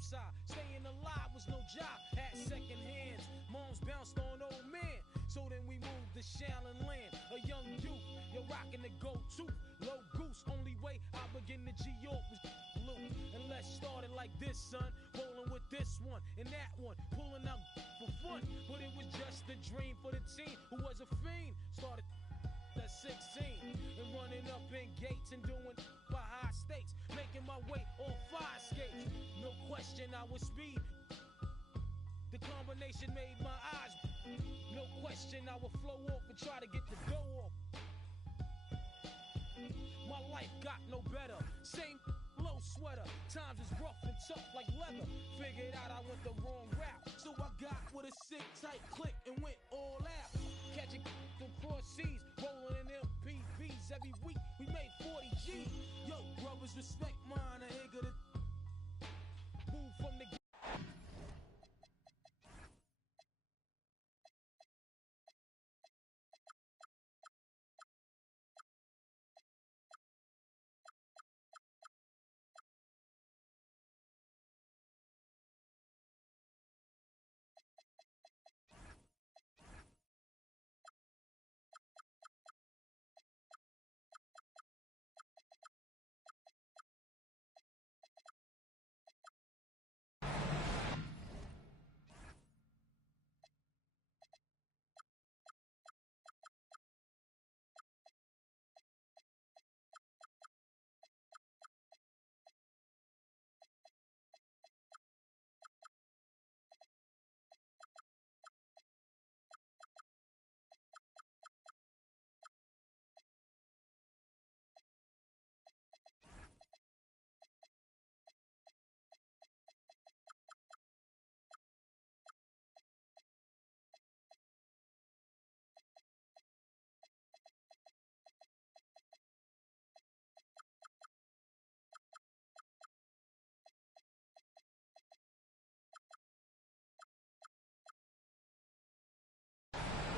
Southside, staying alive was no job. Had second hands, moms bounced on old men. So then we moved to Shaolin Land, a young youth. You're rocking the go-to, low goose. Only way I begin to G-York was loot. And let's start it like this, son. Rolling with this one and that one, pulling out for fun. But it was just a dream for the team who was a fiend. Started at 16 and running up in gates and doing by high stakes, making my way on 5 skates. No question I was speed. The combination made my eyes. No question I would flow off and try to get the dough off. My life got no better. Same low sweater. Times is rough and tough like leather. Figured out I went the wrong route. So I got with a sick tight click and went all out. Catching across seas, rolling in MPVs every week. We made 40 G. Yo, brothers, respect mine. I ain't gonna move from the.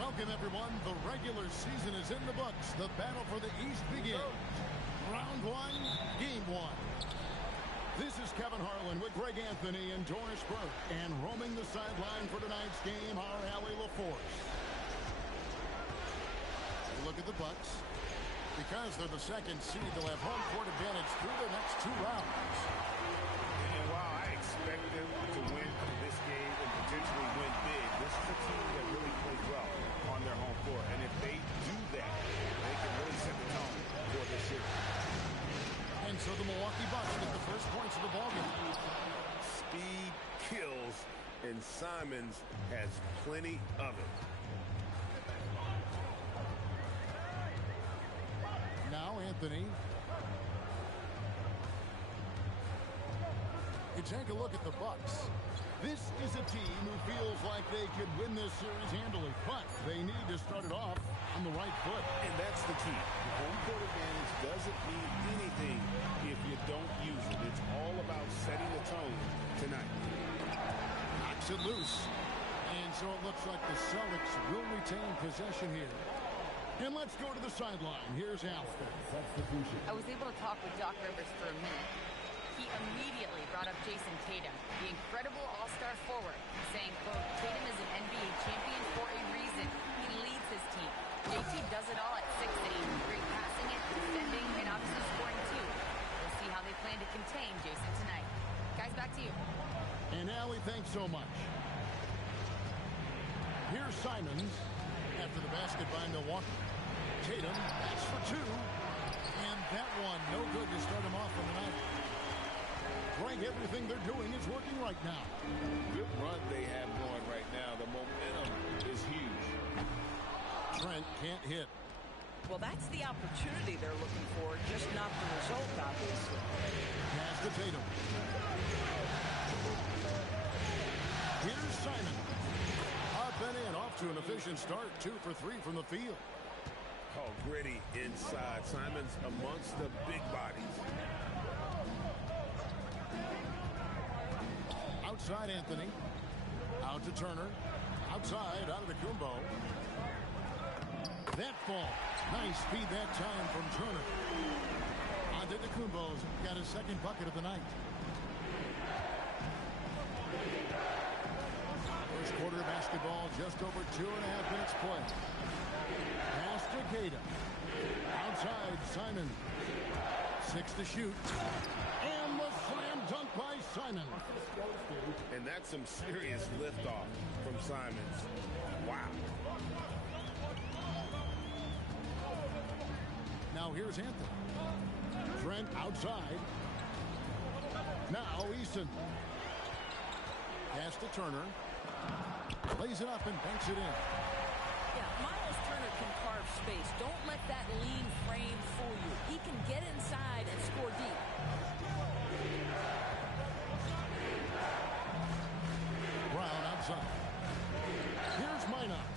Welcome, everyone. The regular season is in the books. The battle for the East begins. Round 1, Game 1. This is Kevin Harlan with Greg Anthony and Doris Burke. And roaming the sideline for tonight's game, our Allie LaForce. Look at the Bucks. Because they're the second seed, they'll have home court advantage through the next 2 rounds. And while I expect them to win this game and potentially win big, this is a team that really plays well on their home court. And if they do that, they can really set the tone for this series. And so the Milwaukee Bucks get the first points of the ballgame. Speed kills, and Simons has plenty of it. Now Anthony. You take a look at the Bucks. This is a team who feels like they could win this series handily, but they need to start it off on the right foot. And that's the key. The home court advantage doesn't mean anything if you don't use it. It's all about setting the tone tonight. Knocks it loose. And so it looks like the Celtics will retain possession here. And let's go to the sideline. Here's Al. I was able to talk with Doc Rivers for a minute. He immediately brought up Jason Tatum, the incredible all-star forward, saying, quote, Tatum is an NBA champion for a reason. He leads his team. JT does it all at 6'8", great passing it, defending, and obviously scoring too. We'll see how they plan to contain Jason tonight. Guys, back to you. And Allie, thanks so much. Here's Simons after the basket by Milwaukee. Tatum, that's for 2. And that one, no good to start him off on the night. Greg, everything they're doing is working right now. Good run they have going right now. The momentum is huge. Trent can't hit. Well, that's the opportunity they're looking for, just not the result, obviously. Pass to Tatum. Here's Simon. Up and in, off to an efficient start. 2 for 3 from the field. Oh, gritty inside. Simons amongst the big bodies. Outside Anthony. Out to Turner. Outside, out of the Kumbo. That fall. Nice speed that time from Turner. Antetokounmpo's got his second bucket of the night. First quarter of basketball, just over 2.5 minutes played. Pass to Tatum. Outside, Simon. 6 to shoot. And the slam dunk by Simon. And that's some serious liftoff from Simons. Wow. Now here's Anthony. Trent outside. Now Easton. Pass to Turner. Lays it up and banks it in. Yeah, Miles Turner can carve space. Don't let that lean frame fool you. He can get inside and score deep. Brown outside. Here's Minot.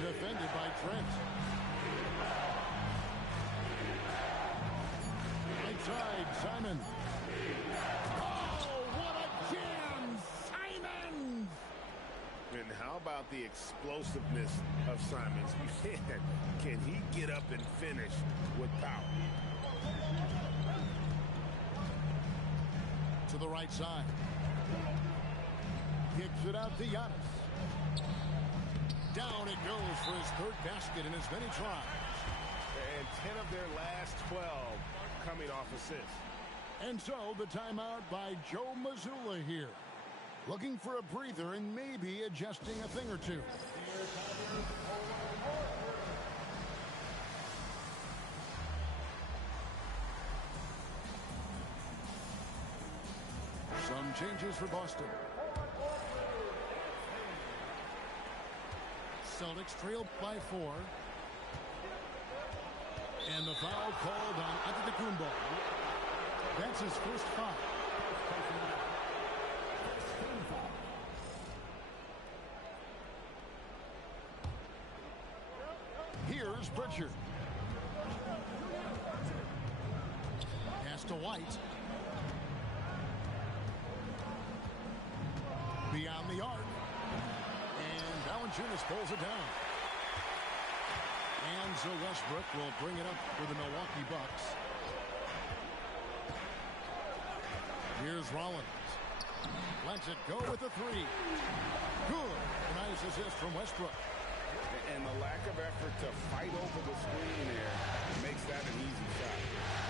Defended by Trent. Right side, Simon. Oh, what a jam! Simon! And how about the explosiveness of Simons? Can he get up and finish with power? To the right side. Kicks it out to Giannis. Down it goes for his third basket in as many tries. And 10 of their last 12 coming off assists. And so the timeout by Joe Mazzulla here. Looking for a breather and maybe adjusting a thing or two. Some changes for Boston. Celtics trail by 4. And the foul called on Antetokounmpo. That's his first foul. Here's Pritchard. Pass to White. Beyond the arc. And Valanciunas pulls it down. And so Westbrook will bring it up for the Milwaukee Bucks. Here's Rollins. Lets it go with the 3. Good. Nice assist from Westbrook. And the lack of effort to fight over the screen there makes that an easy shot.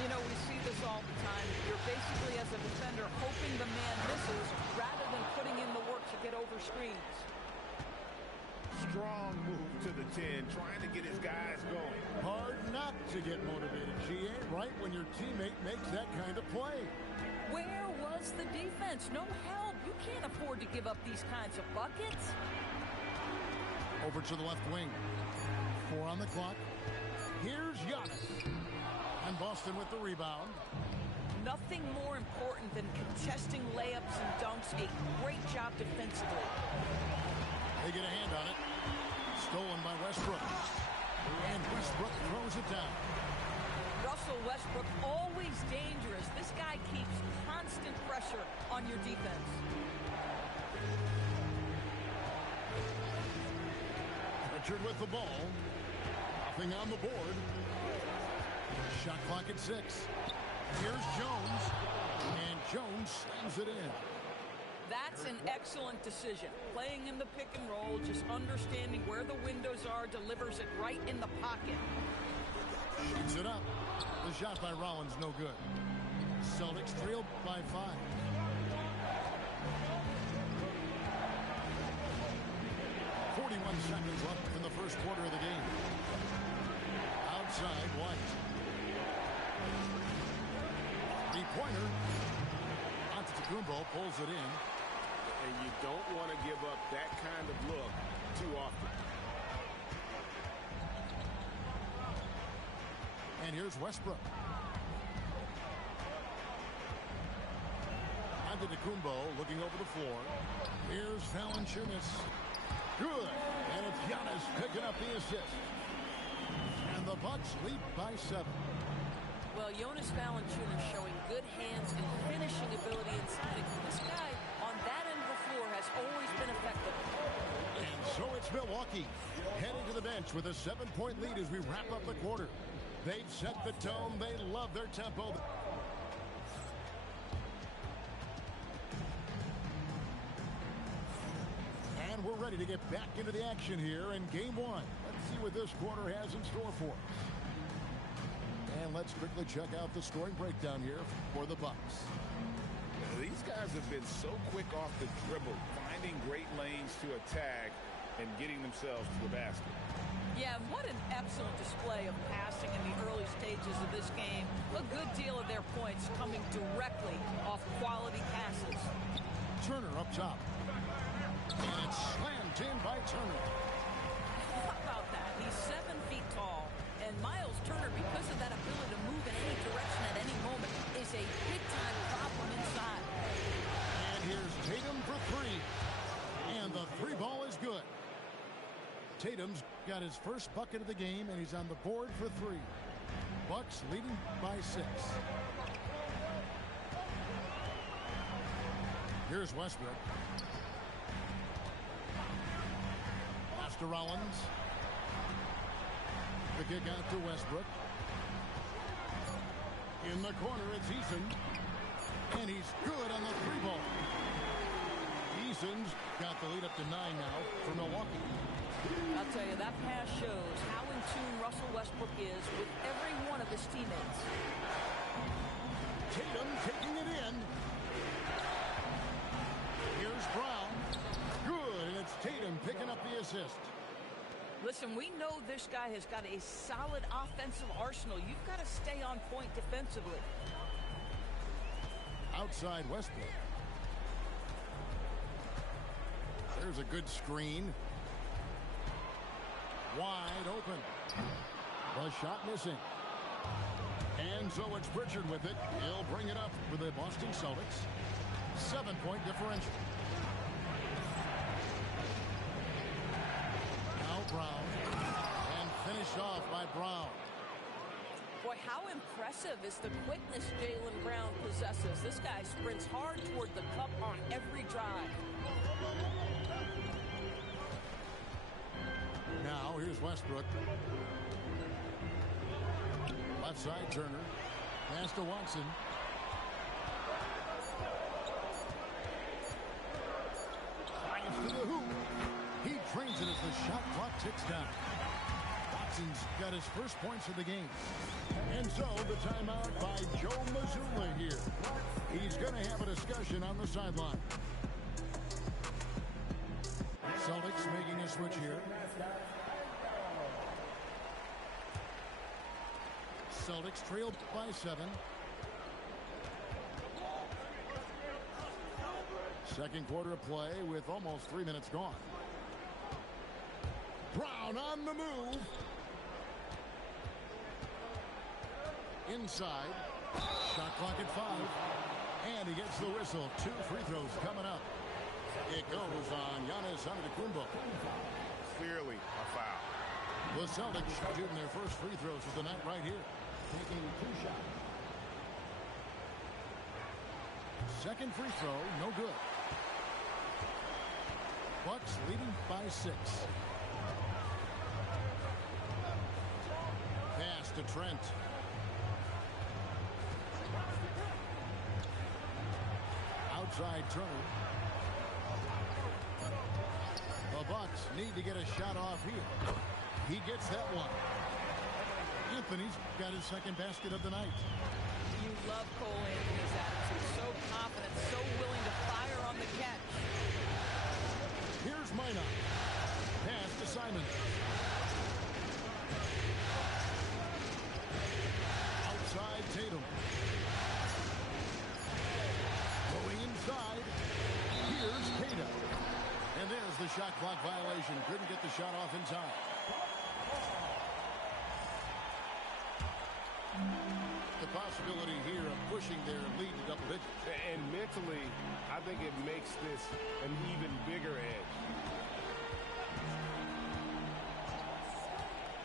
You know, we see this all the time. You're basically, as a defender, hoping the man misses rather than putting in the work to get over screens. Strong move to the 10, trying to get his guys going. Hard not to get motivated, GA, right when your teammate makes that kind of play. Where was the defense? No help. You can't afford to give up these kinds of buckets. Over to the left wing. 4 on the clock. Here's Giannis. And Boston with the rebound. Nothing more important than contesting layups and dunks. A great job defensively. They get a hand on it. Stolen by Westbrook. And Westbrook throws it down. Russell Westbrook, always dangerous. This guy keeps constant pressure on your defense. Pritchard with the ball. Nothing on the board. Shot clock at 6. Here's Jones. And Jones slams it in. That's an excellent decision. Playing in the pick and roll, just understanding where the windows are, delivers it right in the pocket. Shoots it up. The shot by Rollins, no good. Celtics trail by 5. 41 seconds left in the first quarter of the game. Outside, White. 3-pointer. Antetokounmpo pulls it in. And you don't want to give up that kind of look too often. And here's Westbrook. Antetokounmpo looking over the floor. Here's Valanciunas. Good. And it's Giannis picking up the assist. And the Bucks lead by 7. Well, Jonas Valanciunas showing good hands and finishing ability inside. This guy on that end of the floor has always been effective. And so it's Milwaukee heading to the bench with a 7-point lead as we wrap up the quarter. They've set the tone. They love their tempo. we're ready to get back into the action here in game one. Let's see what this quarter has in store for us. And let's quickly check out the scoring breakdown here for the Bucks. These guys have been so quick off the dribble, finding great lanes to attack and getting themselves to the basket. Yeah, what an excellent display of passing in the early stages of this game. A good deal of their points coming directly off quality passes. Turner up top. And it's slammed in by Turner. How about that? He's 7 feet tall. And Miles Turner, because of that ability to move in any direction at any moment, is a big-time problem inside. And here's Tatum for three. And the three ball is good. Tatum's got his first bucket of the game, and he's on the board for three. Bucks leading by 6. Here's Westbrook. Pass to Rollins. The kick out to Westbrook. In the corner, it's Eason. And he's good on the three ball. Eason's got the lead up to 9 now for Milwaukee. I'll tell you, that pass shows how in tune Russell Westbrook is with every one of his teammates. Tatum taking it in. Here's Brown. Good, and it's Tatum picking up the assist. Listen, we know this guy has got a solid offensive arsenal. You've got to stay on point defensively. Outside Westbrook. There's a good screen. Wide open. The shot missing. And so it's Pritchard with it. He'll bring it up for the Boston Celtics. 7-point differential. Now Brown. And finished off by Brown. Boy, how impressive is the quickness Jaylen Brown possesses. This guy sprints hard toward the cup on every drive. Now, here's Westbrook. Left side, Turner. Pass to Watson. Drives to the hoop. He drains it as the shot clock ticks down. Watson's got his first points of the game. And so, the timeout by Joe Mazzulla here. He's going to have a discussion on the sideline. Celtics making a switch here. Celtics trailed by 7. Second quarter of play with almost 3 minutes gone. Brown on the move. Inside. Shot clock at 5. And he gets the whistle. 2 free throws coming up. It goes on Giannis Antetokounmpo. Clearly a foul. The Celtics shooting their first free throws of the night right here. Taking 2 shots. Second free throw, no good. Bucks leading by 6. Pass to Trent. Outside Turner. The Bucks need to get a shot off here. He gets that one. Anthony's got his second basket of the night. You love Cole Anthony's attitude. So confident, so willing to fire on the catch. Here's Minot. Pass to Simon. Outside Tatum. Going inside. Here's Tatum. And there's the shot clock violation. Couldn't get the shot off in time. The possibility here of pushing their lead to double digits. And mentally, I think it makes this an even bigger edge.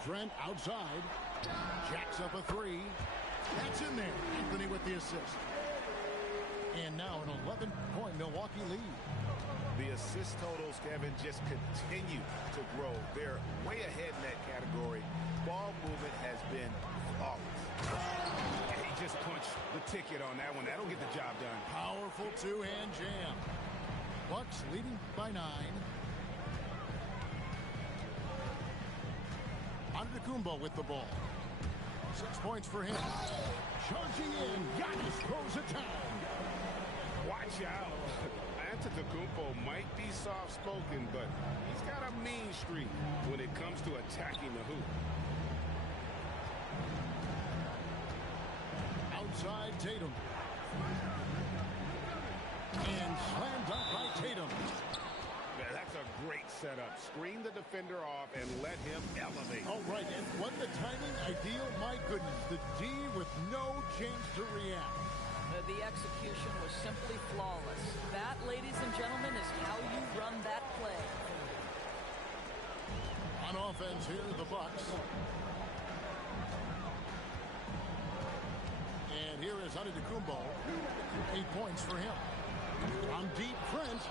Trent outside. Jacks up a 3. That's in there. Anthony with the assist. And now an 11-point Milwaukee lead. The assist totals, Kevin, just continue to grow. They're way ahead in that category. Ball movement has been flawless. And he just punched the ticket on that one. That'll get the job done. Powerful two-hand jam. Bucks leading by 9. Antetokounmpo with the ball. 6 points for him. Charging in, Giannis throws it down. Watch out. Antetokounmpo might be soft-spoken, but he's got a mean streak when it comes to attacking the hoop. Outside Tatum. And slammed up by Tatum. Yeah, that's a great setup. Screen the defender off and let him elevate. All right, and what the timing ideal. My goodness, the D with no chance to react. The execution was simply flawless. That, ladies and gentlemen, is how you run that play. On offense here, the Bucks. And here is Antetokounmpo. 8 points for him. On deep, Trent.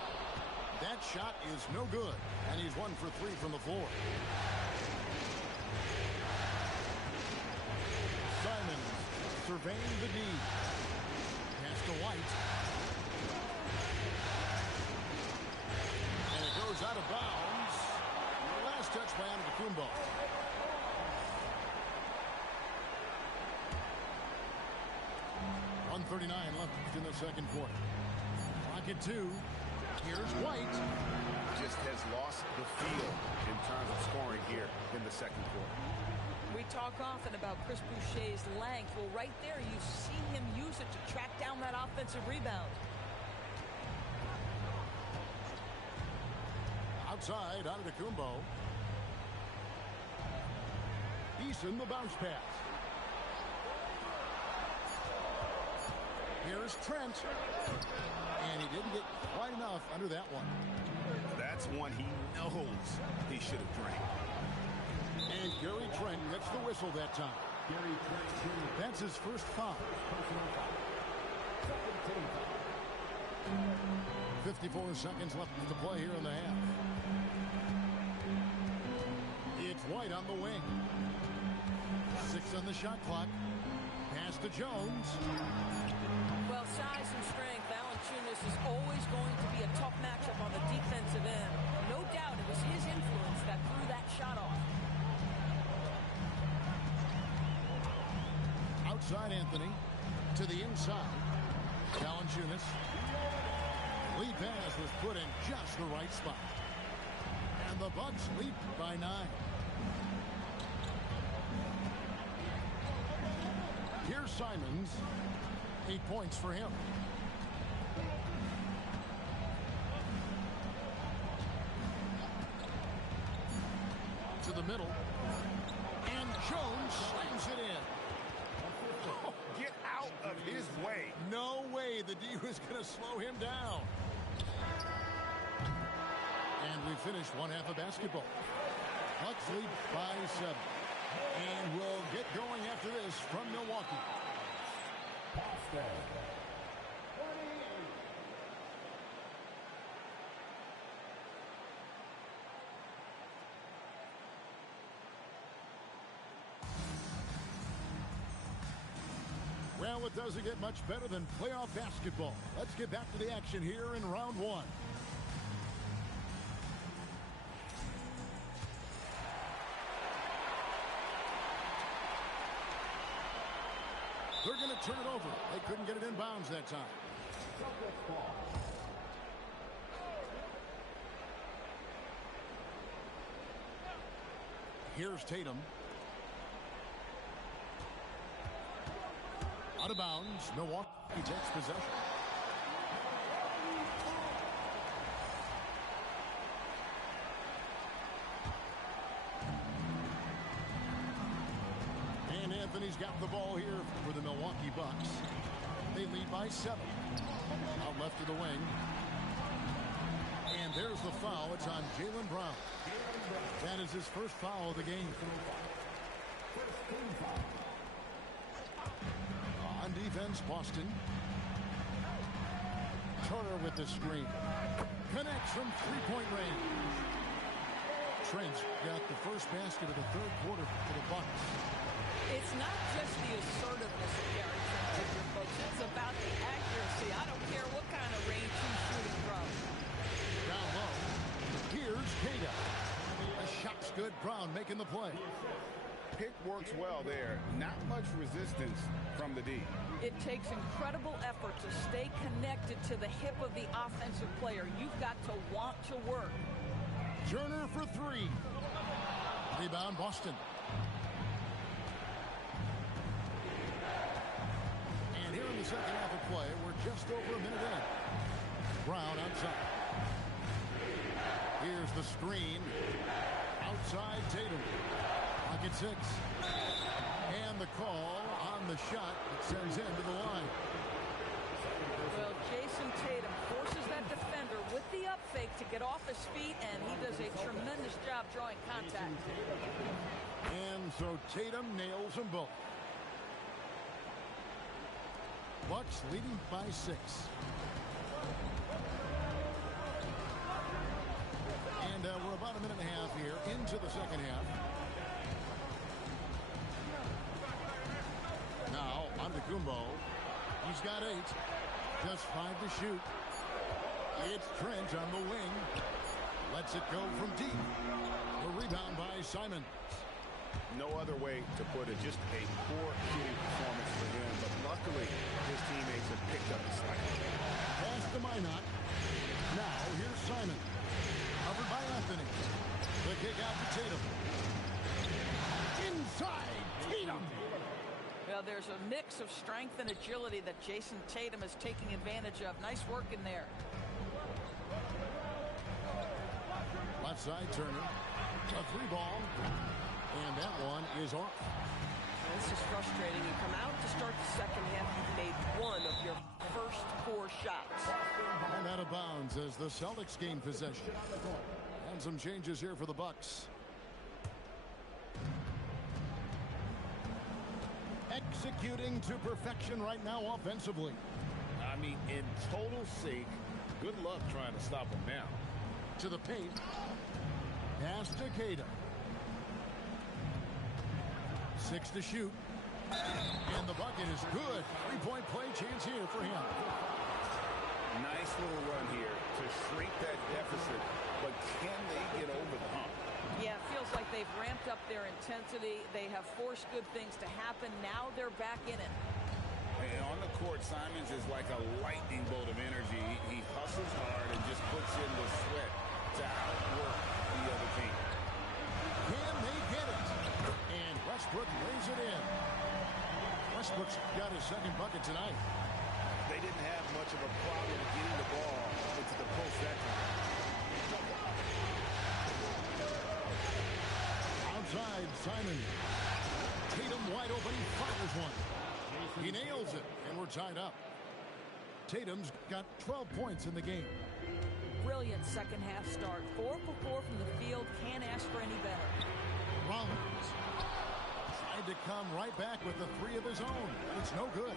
That shot is no good. And he's 1 for 3 from the floor. Simons surveying the D. Pass to White. And it goes out of bounds. Last touch by Antetokounmpo. .139 left in the second quarter. Clock at 2. Here's White. Just has lost the feel in terms of scoring here in the second quarter. We talk often about Chris Boucher's length. Well, right there, you see him use it to track down that offensive rebound. Outside, Antetokounmpo. Eason, the bounce pass. Here's Trent. And he didn't get quite enough under that one. That's one he knows he should have drank. And Gary Trent gets the whistle that time. That's his first foul. 54 seconds left to play here in the half. It's White on the wing. 6 on the shot clock. Pass to Jones. Well, size and strength, Valanciunas is always going to be a tough matchup on the defensive end. No doubt it was his influence that threw that shot off. Outside Anthony. To the inside. Valanciunas. Lead pass was put in just the right spot. And the Bucks lead by 9. Here's Simons. 8 points for him. To the middle. And Jones slams it in. Oh, get out of his way. No way the D was going to slow him down. And we finish one half of basketball. Bucks lead by 7. And we'll get going after this from Milwaukee. Well, it doesn't get much better than playoff basketball. Let's get back to the action here in round 1. They're going to turn it over. They couldn't get it in bounds that time. Here's Tatum. Out of bounds. Milwaukee takes possession. And Anthony's got the ball here for the Milwaukee Bucks. They lead by 7. Out left to the wing. And there's the foul. It's on Jaylen Brown. That is his first foul of the game. On defense, Boston. Turner with the screen. Connects from three-point range. Trent got the first basket of the third quarter for the Bucks. It's not just the assertiveness of Gary Trent Jr., folks. It's about the accuracy. I don't care what kind of range he's shooting from. Down low. Here's Kata. A shot's good. Brown making the play. pick works well there. Not much resistance from the D. It takes incredible effort to stay connected to the hip of the offensive player. You've got to want to work. Turner for three. Rebound, Boston. And here in the second half of play, we're just over a minute in. Brown outside. Here's the screen. Outside Tatum. Pocket 6. And the call on the shot that sends him to the line. Well, Jason Tatum forces that defender with the up fake to get off his feet, and he does a tremendous job drawing contact. And so Tatum nails them both. Bucks leading by 6. And we're about a minute and a half here into the second half. Now, Antetokounmpo. He's got 8. Just 5 to shoot. It's Trent on the wing. Lets it go from deep. The rebound by Simon. No other way to put it. Just a poor shooting performance for him. But luckily, his teammates have picked up the slack. Pass to Minot. Now, here's Simon. Covered by Anthony. The kick out to Tatum. Inside, Tatum. Well, there's a mix of strength and agility that Jason Tatum is taking advantage of. Nice work in there. Left side, Turner. A 3 ball. And that one is off. This is frustrating. You come out to start the second half, you've made 1 of your first 4 shots. And out of bounds as the Celtics gain possession. And some changes here for the Bucks. Executing to perfection right now offensively. I mean, in total sync. Good luck trying to stop him now. To the paint. Pass to Cada. 6 to shoot. And the bucket is good. 3-point play chance here for him. Nice little run here to shrink that deficit. But can they get over the hump? Yeah, it feels like they've ramped up their intensity. They have forced good things to happen. Now they're back in it. And on the court, Simons is like a lightning bolt of energy. He hustles hard and just puts in the sweat to outwork the other team. Can they get it? And Westbrook lays it in. Westbrook's got his second bucket tonight. They didn't have much of a problem getting the ball into the post that time. Outside, Simon. Tatum wide open. He fires one. He nails it, and we're tied up. Tatum's got 12 points in the game. Brilliant second half start. 4 for 4 from the field. Can't ask for any better. Rollins tried to come right back with the 3 of his own. It's no good.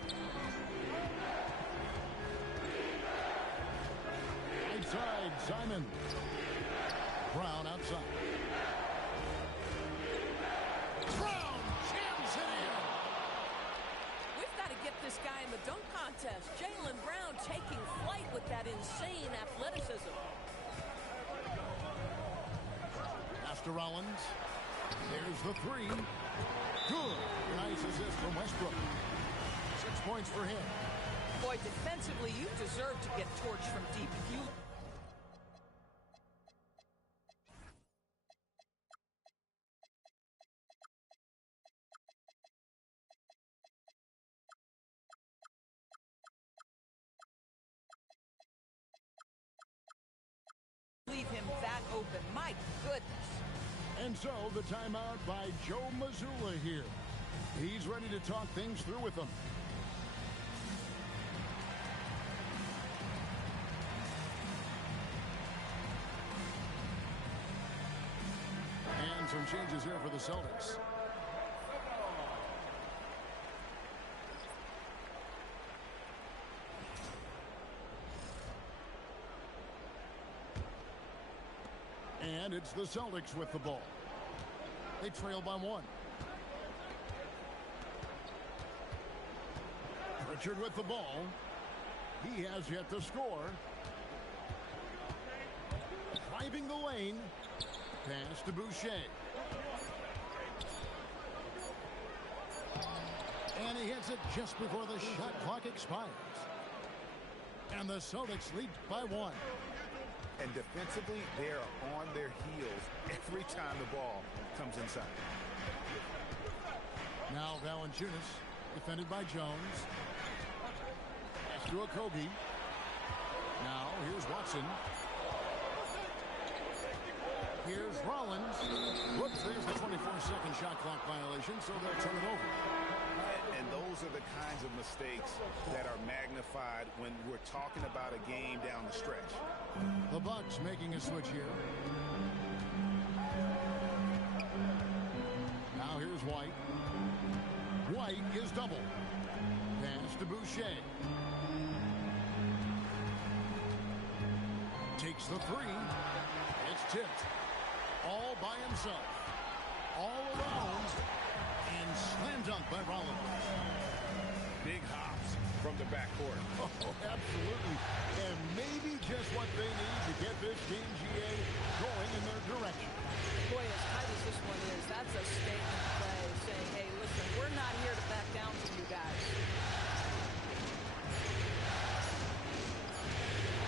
Inside, Simon. Brown outside. Brown jams it in. We've got to get this guy in the dunk contest. Jaylen Brown taking flight with that insane athleticism. Pass to Rollins. There's the 3. Good. Nice assist from Westbrook. 6 points for him. Boy, defensively, you deserve to get torched from deep. You leave him that open. My goodness. And so the timeout by Joe Mazzulla here. He's ready to talk things through with them. And some changes here for the Celtics. And it's the Celtics with the ball. They trail by 1. Pritchard with the ball. He has yet to score. Driving the lane. Pass to Boucher. And he hits it just before the shot clock expires. And the Celtics lead by 1. And defensively, they're on their heels every time the ball comes inside. Now Valanciunas, defended by Jones. Pass to Okogie. Now here's Watson. Here's Rollins. Whoops, there's the 24-second shot clock violation, so they'll turn it over. And those are the kinds of mistakes that are magnified when we're talking about a game down the stretch. The Bucks making a switch here. Now here's White. White is double. Pass to Boucher. Takes the three. It's tipped. All by himself. All alone. And slam dunk by Rollins. Big hops from the backcourt. Oh, absolutely. And maybe just what they need to get this team, GA, going in their direction. Boy, as tight as this one is, that's a statement play saying, hey, listen, we're not here to back down from you guys.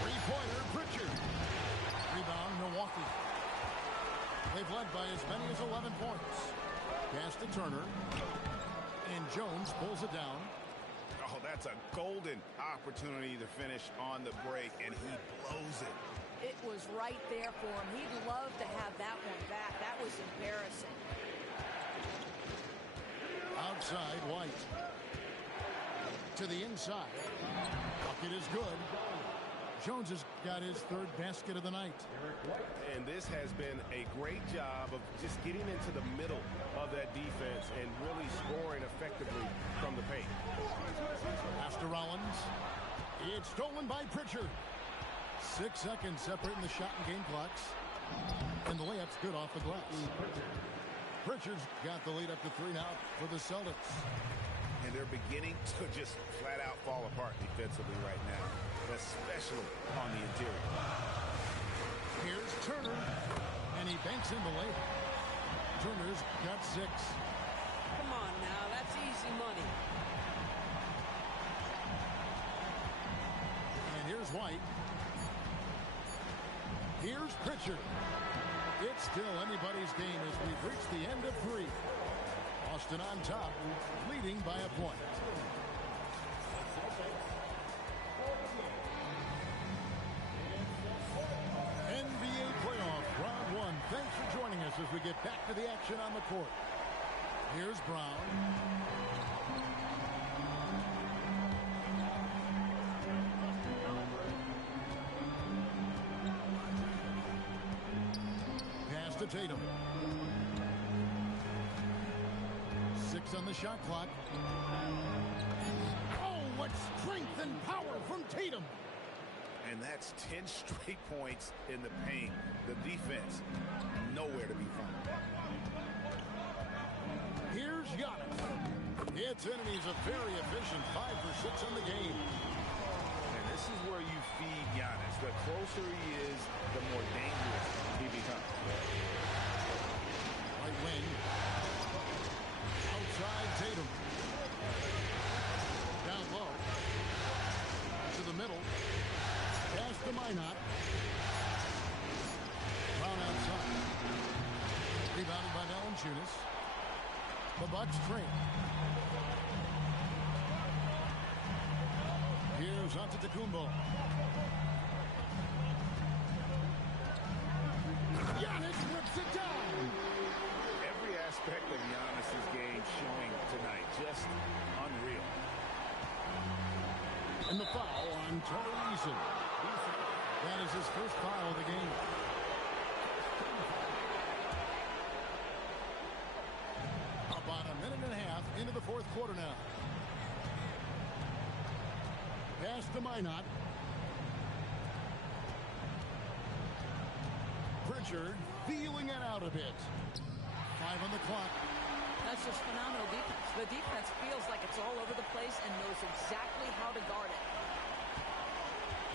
Three-pointer, Pritchard. Rebound, Milwaukee. They've led by as many as 11 points. Pass to Turner. And Jones pulls it down. Oh, that's a golden opportunity to finish on the break, and he blows it. It was right there for him. He'd love to have that one back. That was embarrassing. Outside, White. To the inside. Bucket is good. Jones has got his third basket of the night. And this has been a great job of just getting into the middle of that defense and really scoring effectively from the paint. Pass to Rollins. It's stolen by Pritchard. 6 seconds separating the shot and game clocks. And the layup's good off the glass. Pritchard's got the lead up to 3 now for the Celtics. And they're beginning to just flat out fall apart defensively right now, especially on the interior. Here's Turner, and he banks in the layup. Turner's got 6. Come on now, that's easy money. And here's White. Here's Pritchard. It's still anybody's game as we've reached the end of 3. Boston on top, leading by a point. NBA playoff round 1. Thanks for joining us as we get back to the action on the court. Here's Brown. Pass to Tatum. 6 on the shot clock. Oh, what strength and power from Tatum. And that's 10 straight points in the paint. The defense, nowhere to be found. Here's Giannis. It's in, and he's a very efficient 5 for 6 on the game. And this is where you feed Giannis. The closer he is, the more dangerous he becomes. Right wing. Outside Tatum. Down low. To the middle. Pass to Minot. Brown outside. Rebounded by Valanciunas. The Bucks train. Here's Antetokounmpo. Giannis rips it down. Every aspect of Giannis's game showing tonight. Just unreal. And the foul on Tari Eason. That is his first foul of the game. About a minute and a half into the fourth quarter now. Pass to Minot. Pritchard feeling it out a bit. 5 on the clock. That's just phenomenal defense. The defense feels like it's all over the place and knows exactly how to guard it.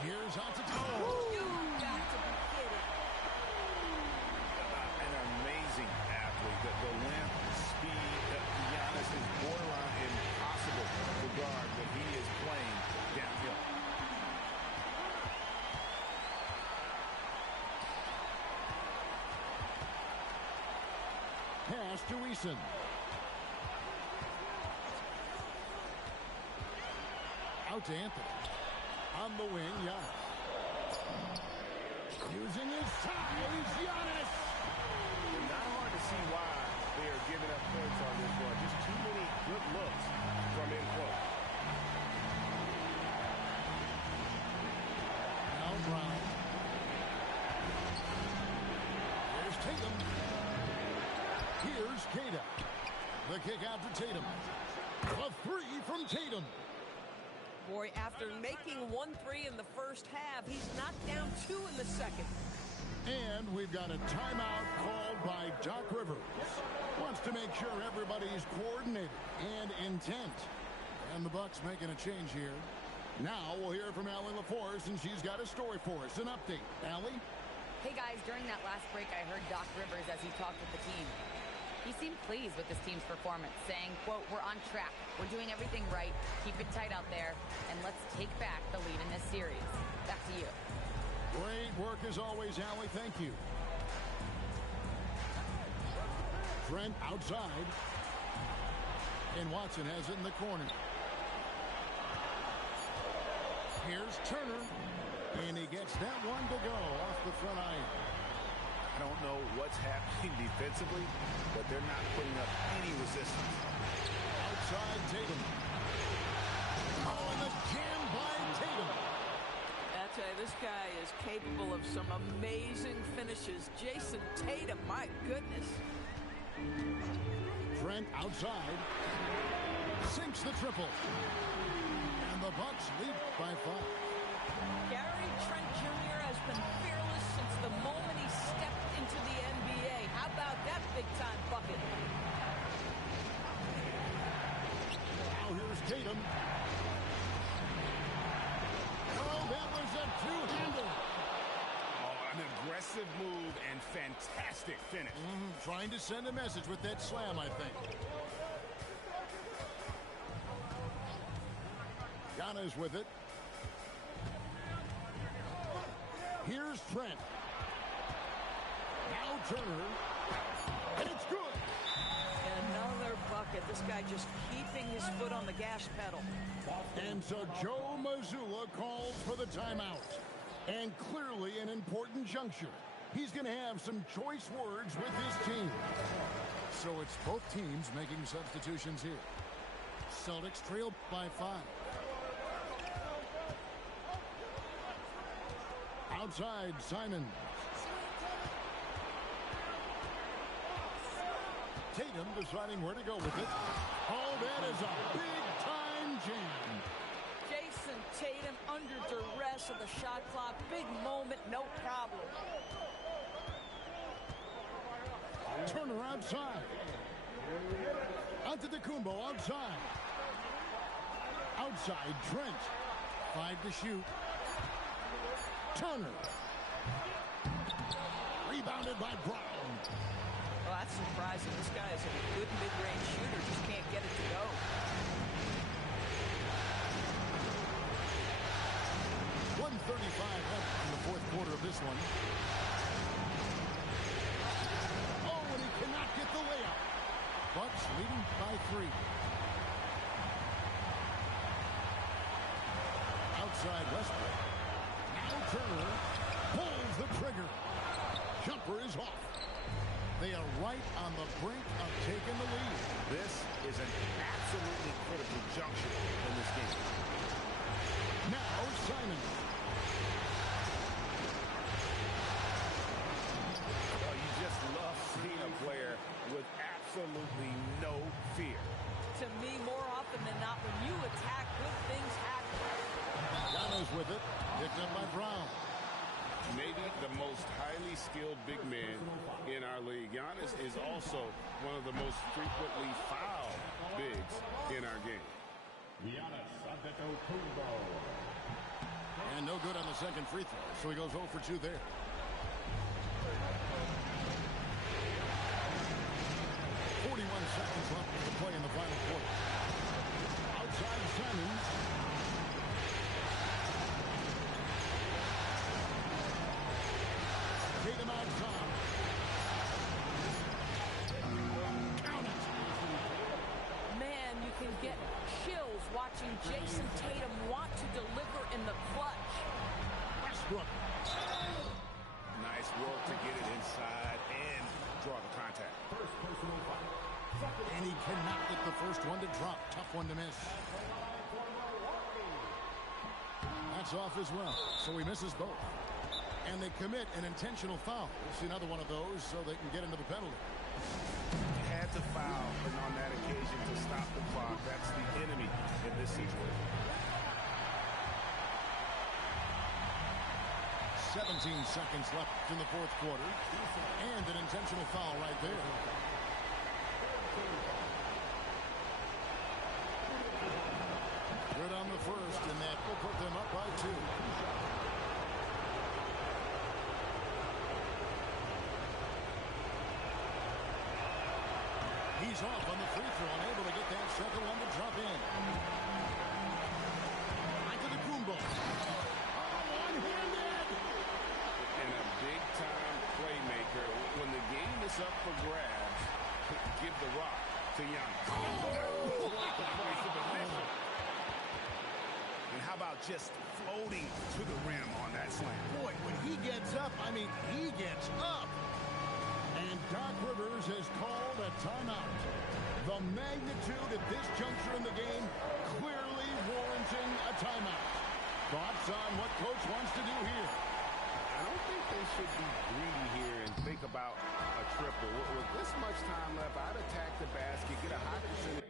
Here's Antetokounmpo. You got to be kidding. An amazing athlete. The length, speed, Giannis is borderline pass to Eason. Out to Anthony. On the wing, Giannis. Using his size, Giannis. Not hard to see why they are giving up points on this one. Just too many good looks from in close. Now Brown. Here's Tatum. Here's Kata. The kick out to Tatum. A three from Tatum. Boy, after making 1-3 in the first half, he's knocked down 2 in the second. And we've got a timeout called by Doc Rivers. Wants to make sure everybody's coordinated and intent. And the Bucks making a change here. Now we'll hear from Allie LaForce, and she's got a story for us. An update. Allie? Hey guys, during that last break, I heard Doc Rivers as he talked with the team. He seemed pleased with his team's performance, saying, quote, "We're on track. We're doing everything right. Keep it tight out there, and let's take back the lead in this series." Back to you. Great work as always, Allie. Thank you. Trent outside. And Watson has it in the corner. Here's Turner. And he gets that one to go off the front iron. I don't know what's happening defensively, but they're not putting up any resistance. Outside Tatum. Oh, and the jam by Tatum. I tell you, this guy is capable of some amazing finishes. Jason Tatum, my goodness. Trent outside. Sinks the triple. And the Bucks lead by 5. Gary Trent Jr. has been fearless since the moment he stepped into the NBA. How about that big-time bucket? Now here's Tatum. Oh, that was a two-hander. Oh, an aggressive move and fantastic finish. Trying to send a message with that slam, I think. Giannis with it. Here's Trent. Now Turner. And it's good. Another bucket. This guy just keeping his foot on the gas pedal. And so Joe Mazzulla calls for the timeout. And clearly an important juncture. He's going to have some choice words with his team. So it's both teams making substitutions here. Celtics trail by 5. Outside, Simon. Tatum deciding where to go with it. Oh, that is a big-time jam. Jason Tatum under duress of the shot clock. Big moment, no problem. Turner outside. Antetokounmpo outside. Outside, Trent. 5 to shoot. Turner. Rebounded by Brown. Well, that's surprising. This guy is a good mid-range shooter. Just can't get it to go. .135 left in the fourth quarter of this one. Oh, and he cannot get the layup. Bucks leading by 3. Outside Westbrook. Now Turner pulls the trigger. Jumper is off. They are right on the brink of taking the lead. This is an absolutely critical juncture in this game. Now Simon. Oh, you just love seeing a player with absolutely no fear. To me, more often than not, when you attack, good things happen. Giannis with it. Picked up by Brown. Maybe the most highly skilled big man in our league. Giannis is also one of the most frequently fouled bigs in our game. And no good on the second free throw, so he goes 0 for 2 there. Seconds left to play in the final quarter. Outside Simons. Tatum outside. Westbrook. Nice work to get it inside and draw the contact. And he cannot get the first one to drop. Tough one to miss. That's off as well, so he misses both. And they commit an intentional foul. We'll see another one of those so they can get into the penalty. Had to foul, and on that occasion to stop the clock. That's the enemy in this situation. 17 seconds left in the fourth quarter. And an intentional foul right there. Good on the first, and that will put them up by 2. He's off on the free throw, unable to get that second one to drop in. Antetokounmpo. One-handed! And a big-time playmaker. When the game is up for grabs, give the rock to Giannis. And how about just floating to the rim on that slam? Boy, when he gets up, I mean, he gets up. And Doc Rivers has called a timeout. The magnitude at this juncture in the game clearly warranting a timeout. Thoughts on what Coach wants to do here? I don't think they should be greedy here and think about a triple. With this much time left, I'd attack the basket, get a high percentage.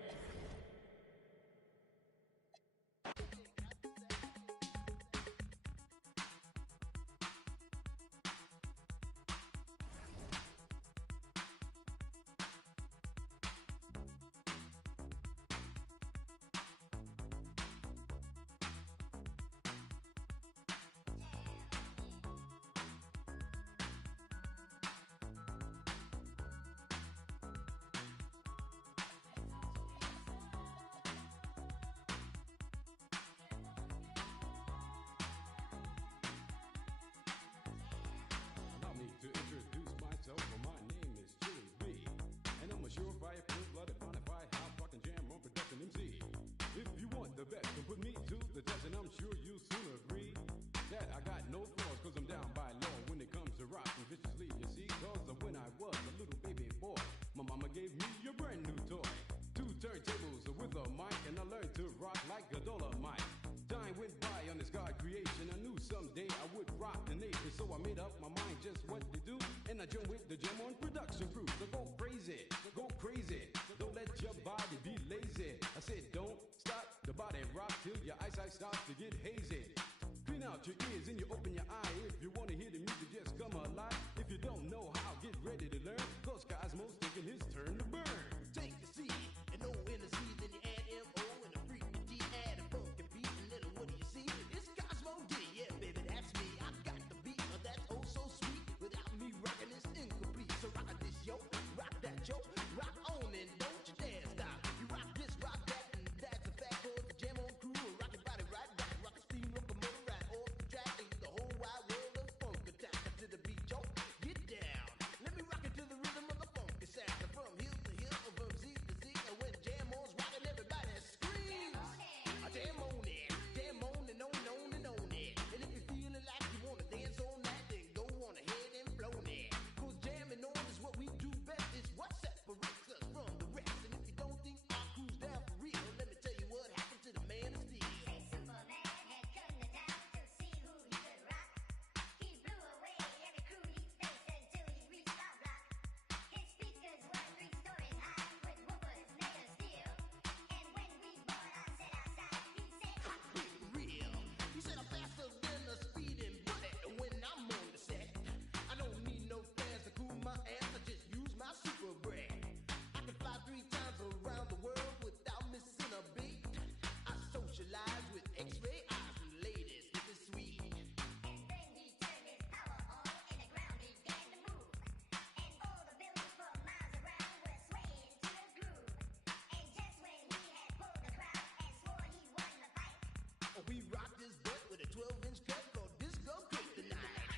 We rock this butt with a 12-inch cut called Disco Kryptonite.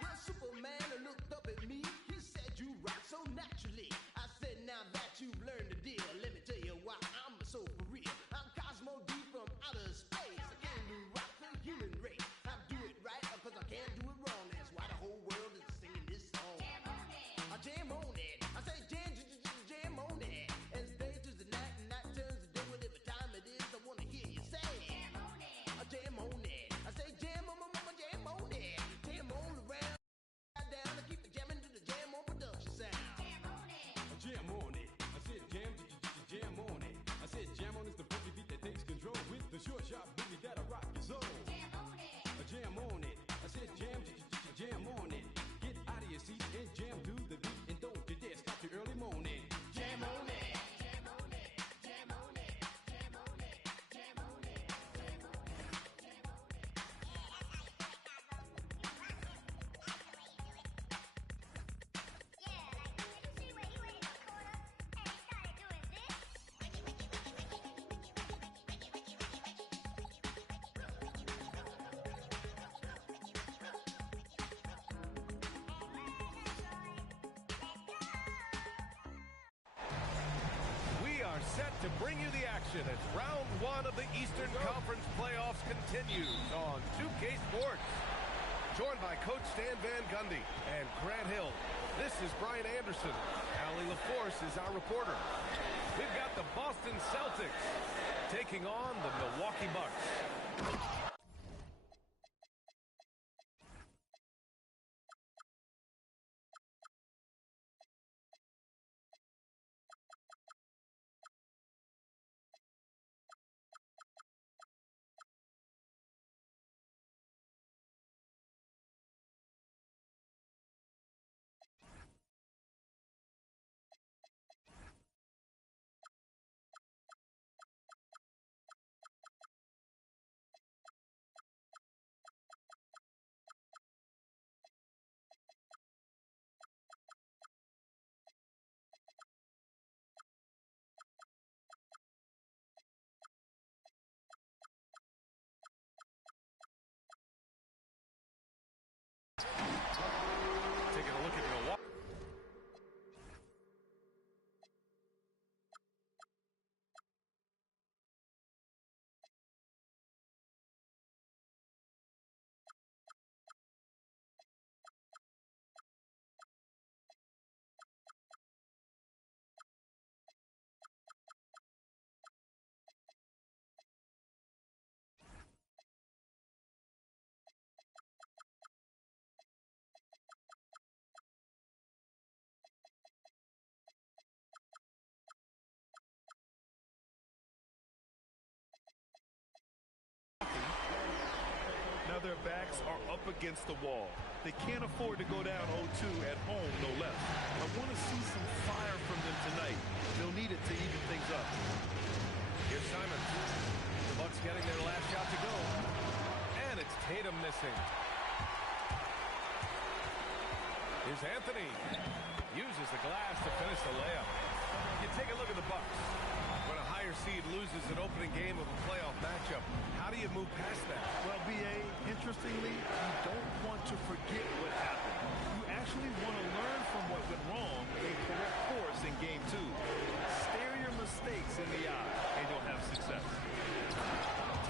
Well, Superman looked up at me. He said, you rock so naturally. I said, now that you've learned the deal, let me tell you why I'm so for real. I'm Cosmo D from outer space. I came to rock the human race. I do it right because I can't do set to bring you the action as round one of the Eastern Conference playoffs continues on 2K Sports. Joined by Coach Stan Van Gundy and Grant Hill, this is Brian Anderson. Allie LaForce is our reporter. We've got the Boston Celtics taking on the Milwaukee Bucks. Taking a look at Milwaukee. Now their backs are up against the wall. They can't afford to go down 0-2 at home, no less. I want to see some fire from them tonight. They'll need it to even things up. Here's Simons. The Bucks getting their last shot to go. And it's Tatum missing. Here's Anthony. Uses the glass to finish the layup. You take a look at the Bucks. When a higher seed loses an opening game of a playoff matchup, how do you move past that? Well, B.A., interestingly, you don't want to forget what happened. You actually want to learn from what went wrong and correct course in Game 2. Stare your mistakes in the eye, and you'll have success.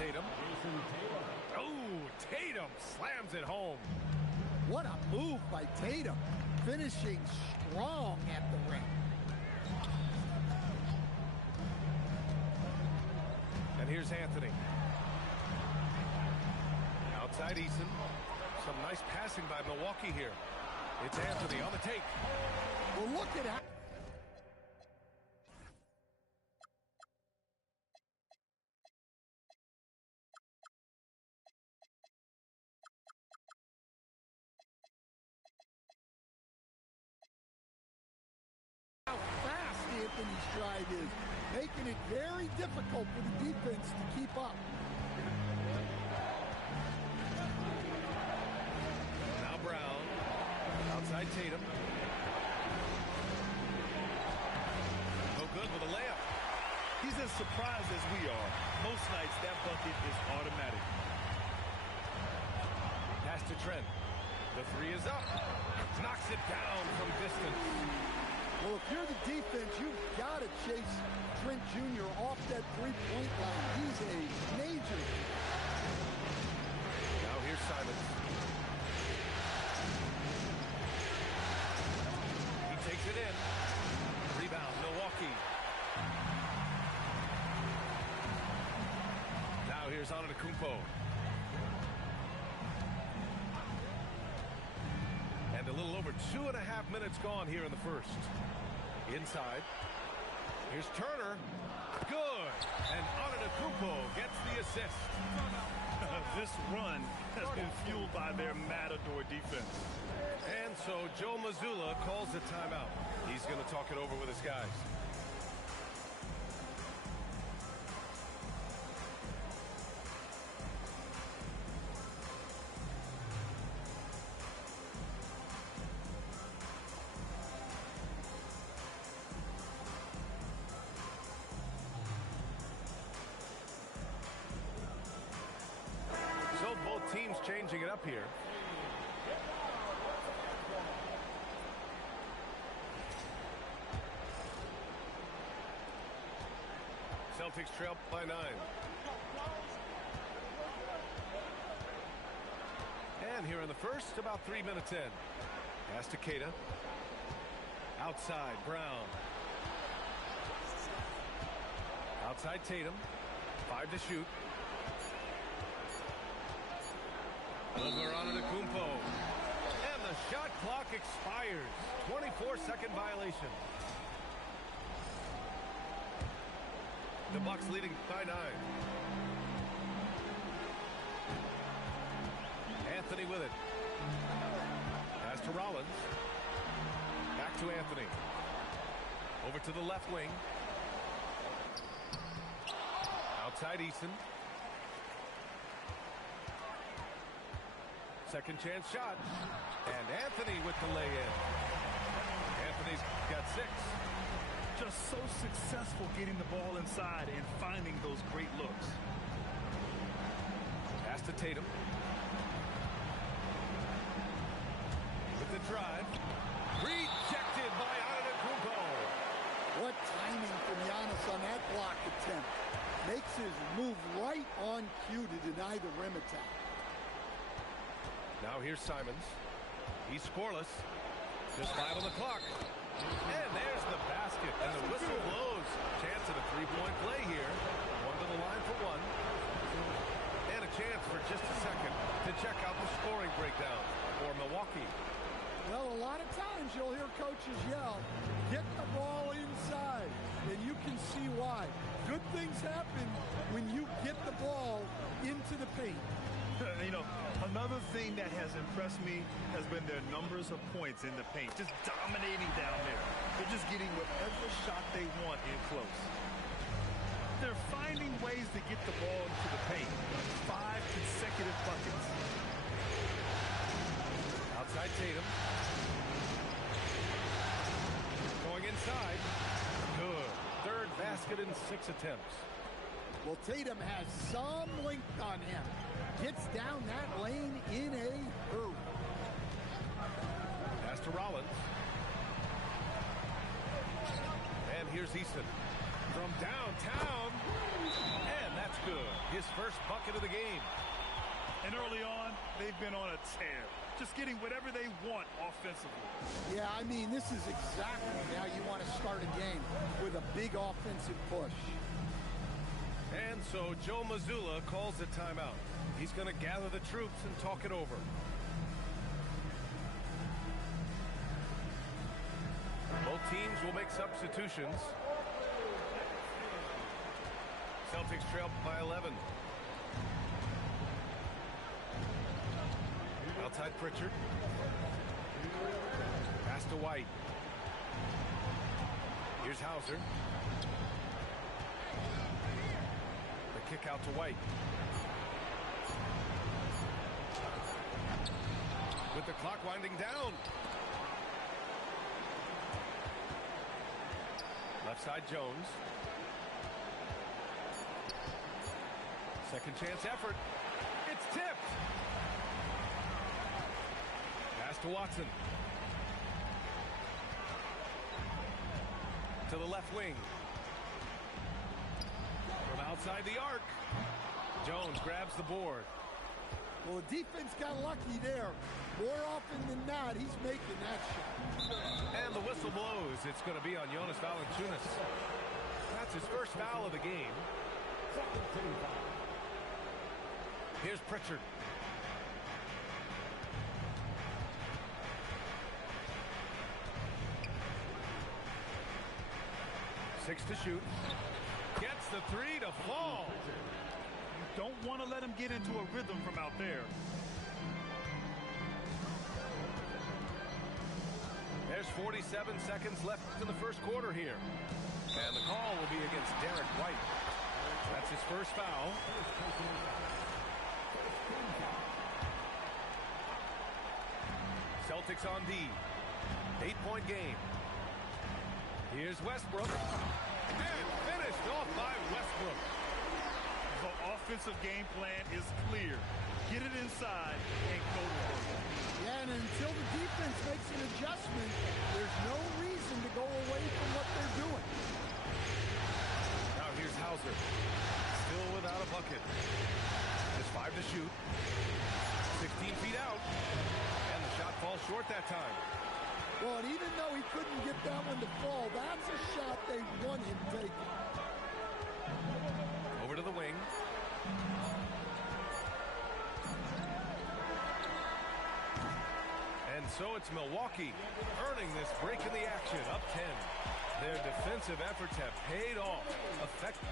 Tatum. Oh, Tatum slams it home. What a move by Tatum, finishing strong at the ring. And here's Anthony. Outside Eason. Some nice passing by Milwaukee here. It's Anthony on the take. Well, look at how... how fast Anthony's drive is, making it very difficult for the defense to keep up. Now Brown, outside Tatum. No good with a layup. He's as surprised as we are. Most nights, that bucket is automatic. Pass to Trent. The three is up. Knocks it down from distance. Well, if you're the defense, you've got to chase Trent Jr. off that three-point line. He's a major. Now here's Simons. He takes it in. Rebound, Milwaukee. Now here's Antetokounmpo. And a little over 2.5 minutes gone here in the first. Inside. Here's Turner. Good. And Antetokounmpo gets the assist. This run has been fueled by their Matador defense. And so Joe Mazzulla calls the timeout. He's going to talk it over with his guys. Teams changing it up here. Celtics trail by 9. And here in the first, about 3 minutes in. Pass to Queta. Outside, Brown. Outside Tatum. 5 to shoot. Over Antetokounmpo. And the shot clock expires. 24-second violation. The Bucks leading by 9. Anthony with it. Pass to Rollins. Back to Anthony. Over to the left wing. Outside Eason. Second chance shot. And Anthony with the lay-in. Anthony's got 6. Just so successful getting the ball inside and finding those great looks. Pass to Tatum. With the drive. Rejected by Antetokounmpo. What timing from Giannis on that block attempt. Makes his move right on cue to deny the rim attack. Now here's Simons. He's scoreless. Just 5 on the clock. And there's the basket. And the whistle blows. Chance at a three-point play here. One to the line for 1. And a chance for just a second to check out the scoring breakdown for Milwaukee. Well, a lot of times you'll hear coaches yell, get the ball inside. And you can see why. Good things happen when you get the ball into the paint. You know, another thing that has impressed me has been their numbers of points in the paint. Just dominating down there. They're just getting whatever shot they want in close. They're finding ways to get the ball into the paint. 5 consecutive buckets. Outside Tatum. Going inside. Good. Third basket in 6 attempts. Well, Tatum has some length on him. Gets down that lane in a hurry. Pass to Rollins. And here's Easton. From downtown. And that's good. His first bucket of the game. And early on, they've been on a tear. Just getting whatever they want offensively. Yeah, I mean, this is exactly how you want to start a game, with a big offensive push. And so Joe Mazzulla calls a timeout. He's going to gather the troops and talk it over. Both teams will make substitutions. Celtics trail by 11. Outside Pritchard. Pass to White. Here's Hauser. The kick out to White. With the clock winding down. Left side Jones. Second chance effort. It's tipped. Pass to Watson. To the left wing. From outside the arc. Jones grabs the board. Well, the defense got lucky there. More often than not, he's making that shot. And the whistle blows. It's going to be on Jonas Valanciunas. That's his first foul of the game. Here's Pritchard. Six to shoot. Gets the 3 to fall. You don't want to let him get into a rhythm from out there. There's 47 seconds left in the first quarter here. And the call will be against Derek White. That's his first foul. Celtics on D. 8-point game. Here's Westbrook. And finished off by Westbrook. The offensive game plan is clear. Get it inside and go to work. Yeah, and until the defense makes an adjustment, there's no reason to go away from what they're doing. Now here's Hauser. short that time. Well, and even though he couldn't get that one to fall, that's a shot they want him taking. Over to the wing. And so it's Milwaukee earning this break in the action, up 10. Their defensive efforts have paid off. Effective.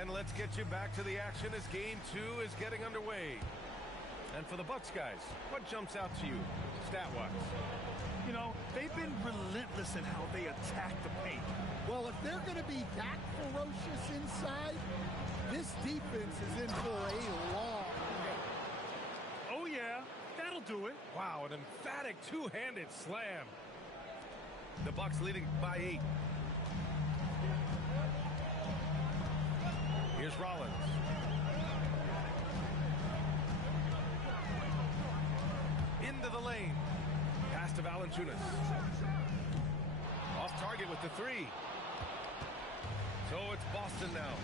And let's get you back to the action as game 2 is getting underway. And for the Bucks guys, what jumps out to you stat-wise? You know, they've been relentless in how they attack the paint. Well, if they're going to be that ferocious inside, this defense is in for a long run. Oh, yeah. That'll do it. Wow, an emphatic two-handed slam. The Bucks leading by 8. Here's Rollins. Into the lane. Pass to Valanciunas. Off target with the 3. So it's Boston now.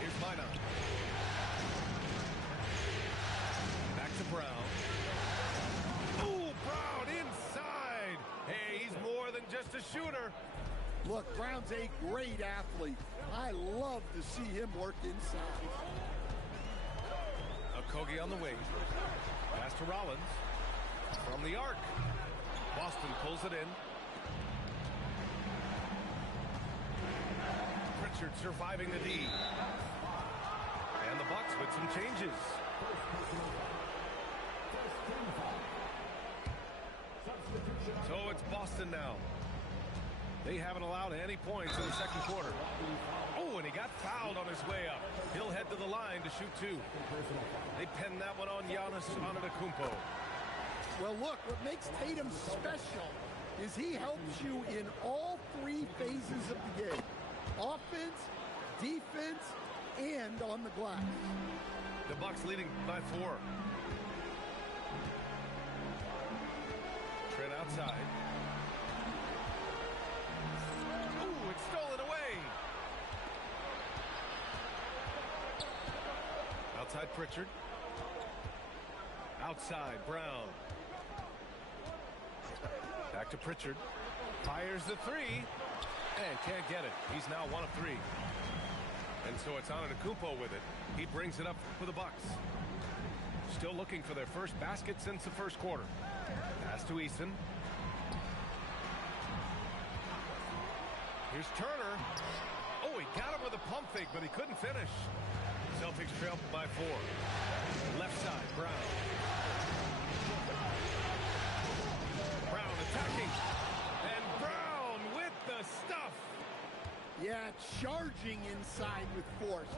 Here's Minot. Back to Brown. Ooh, Brown inside. Hey, he's more than just a shooter. Look, Brown's a great athlete. I love to see him work inside. Okogie on the wing. Pass to Rollins. From the arc. Boston pulls it in. Pritchard surviving the D. And the Bucks with some changes. So it's Boston now. They haven't allowed any points in the second quarter. Oh, and he got fouled on his way up. He'll head to the line to shoot 2. They pinned that one on Giannis Antetokounmpo. Well, look, what makes Tatum special is he helps you in all 3 phases of the game. Offense, defense, and on the glass. The Bucks leading by 4. Trent outside. Ooh, it's stolen away. Outside Pritchard. Outside Brown. Back to Pritchard. Fires the 3. And can't get it. He's now 1 of 3. And so it's Antetokounmpo with it. He brings it up for the Bucks. Still looking for their first basket since the first quarter. Pass to Eason. Here's Turner. Oh, he got him with a pump fake, but he couldn't finish. Celtics trail by 4. Left side, Brown. Brown attacking. And Brown with the stuff. Yeah, charging inside with force.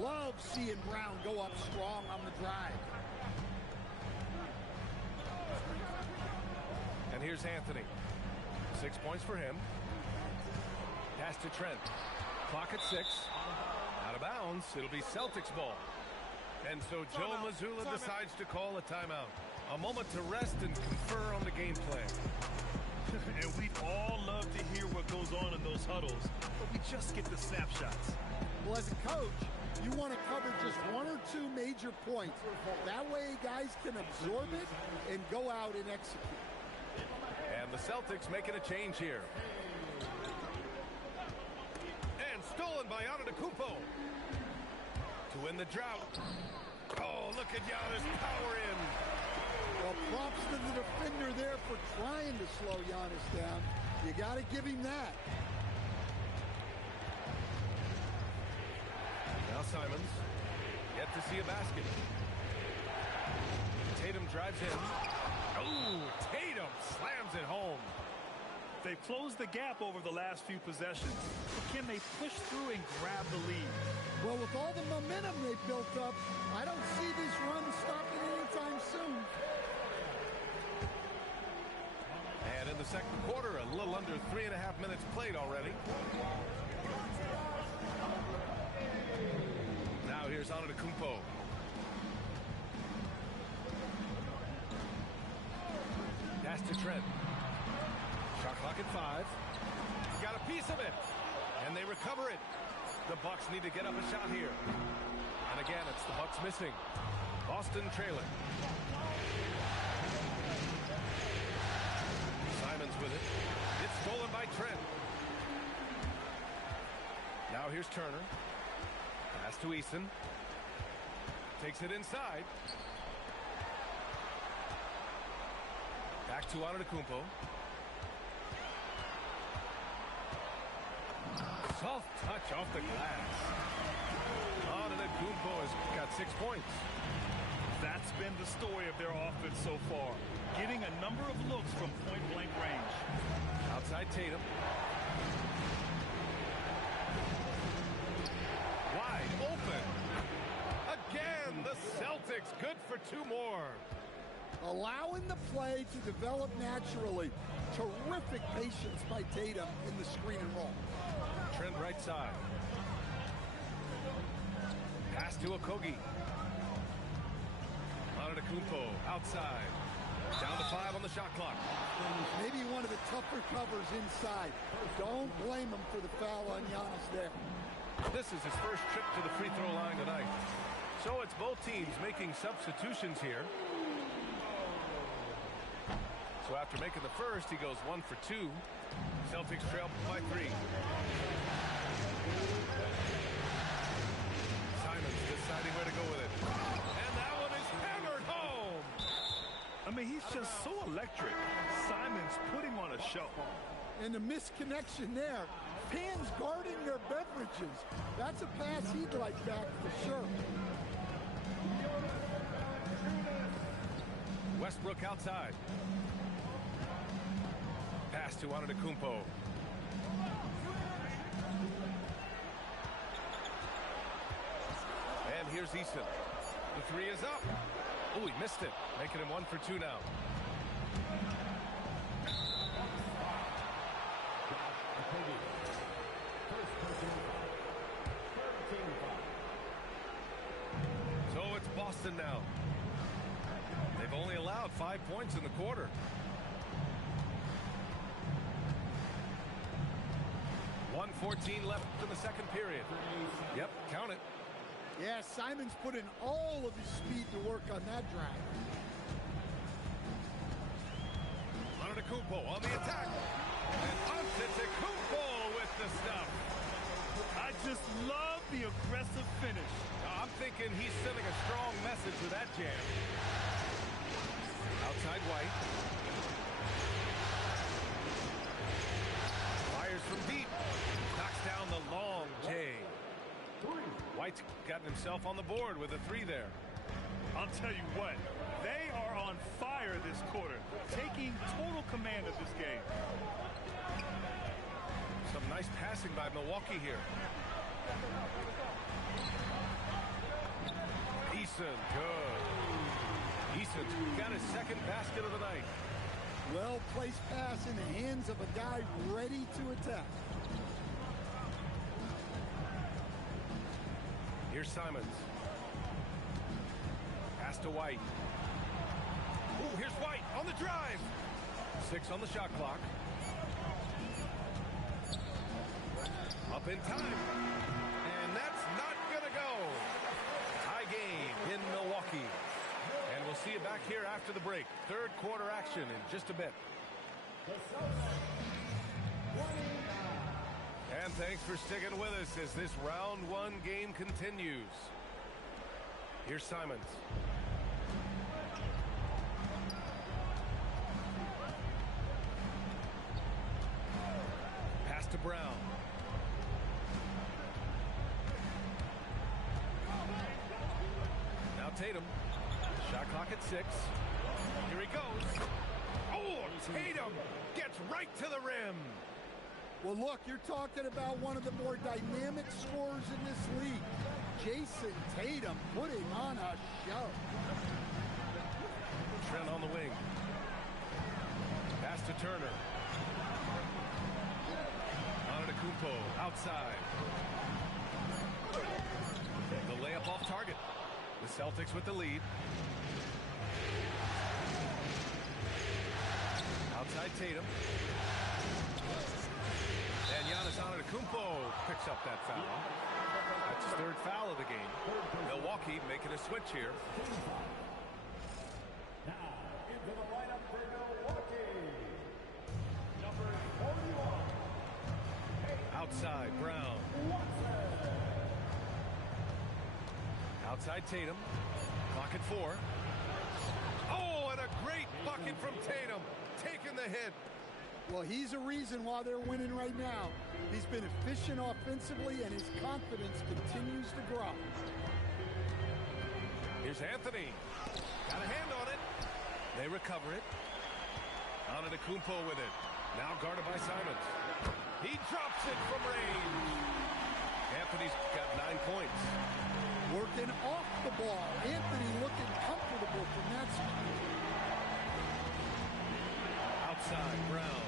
Love seeing Brown go up strong on the drive. And here's Anthony. 6 points for him. Pass to Trent. Clock at 6. Out of bounds. It'll be Celtics ball. And so Joe Mazzulla decides to call a timeout. A moment to rest and confer on the game plan. And we'd all love to hear what goes on in those huddles, but we just get the snapshots. Well, as a coach, you want to cover just 1 or 2 major points. That way guys can absorb it and go out and execute. And the Celtics making a change here. And stolen by Antetokounmpo to win the drought. Oh, look at Giannis power in. Well, props to the defender there for trying to slow Giannis down. You got to give him that. Now Simons, yet to see a basket. Tatum drives in. Oh, Tatum slams it home. They've closed the gap over the last few possessions. But can they push through and grab the lead? Well, with all the momentum they've built up, I don't see this run stopping anytime soon. And in the second quarter, a little under 3.5 minutes played already. Now here's Antetokounmpo. Pass to Trent. Shot clock at 5. Got a piece of it. And they recover it. The Bucks need to get up a shot here. And again, it's the Bucks missing. Boston trailing. Simons with it. It's stolen by Trent. Now here's Turner. Pass to Eason. Takes it inside. Back to Antetokounmpo. Soft touch off the glass. Antetokounmpo has got 6 points. That's been the story of their offense so far. Getting a number of looks from point-blank range. Outside Tatum. Wide open. Again, the Celtics good for 2 more. Allowing the play to develop naturally. Terrific patience by Tatum in the screen and roll. Trent right side. Pass to Okogie. Antetokounmpo outside. Down to 5 on the shot clock. Maybe one of the tougher covers inside. Don't blame him for the foul on Giannis there. This is his first trip to the free throw line tonight. So it's both teams making substitutions here. So after making the first, he goes 1 for 2. Celtics trail by 3. Simons deciding where to go with it. And that one is hammered home. I mean, he's just so electric. Simons putting on a show. And the misconnection there. Fans guarding their beverages. That's a pass he'd like back for sure. Westbrook outside. Pass to Antetokounmpo. And here's Eason. The 3 is up. Oh, he missed it. Making him 1 for 2 now. So it's Boston now. They've only allowed 5 points in the quarter. .14 left in the second period. Yep, count it. Yeah, Simons put in all of his speed to work on that drive. Antetokounmpo on the attack. And Antetokounmpo with the stuff. I just love the aggressive finish. I'm thinking he's sending a strong message with that jam. Outside White. Fires from deep. Knocks down the long J. White's gotten himself on the board with a 3 there. I'll tell you what, they are on fire this quarter, taking total command of this game. Some nice passing by Milwaukee here. Eason, good. Eason's got his second basket of the night. Well-placed pass in the hands of a guy ready to attack. Here's Simons. Pass to White. Ooh, here's White on the drive. 6 on the shot clock. Up in time. And that's not going to go. Tie game in Milwaukee. And we'll see you back here after the break. Third quarter action in just a bit. And thanks for sticking with us as this round 1 game continues. Here's Simons. Pass to Brown. Now Tatum. Shot clock at 6. Here he goes. Oh, Tatum gets right to the rim. Well, look, you're talking about one of the more dynamic scorers in this league. Jason Tatum putting on a show. Trent on the wing. Pass to Turner. Antetokounmpo outside. The layup off target. The Celtics with the lead. Outside Tatum. And Giannis Antetokounmpo picks up that foul. That's his third foul of the game. Milwaukee making a switch here. Now, into the lineup for Milwaukee. Number 41. Outside, Brown. Outside Tatum. Clock at 4. Oh, and a great bucket from Tatum. Taking the hit. Well, he's a reason why they're winning right now. He's been efficient offensively, and his confidence continues to grow. Here's Anthony. Got a hand on it. They recover it. Antetokounmpo with it. Now guarded by Simons. He drops it from range. Anthony's got 9 points. Working off the ball. Anthony looking comfortable from that spot. Outside, Brown.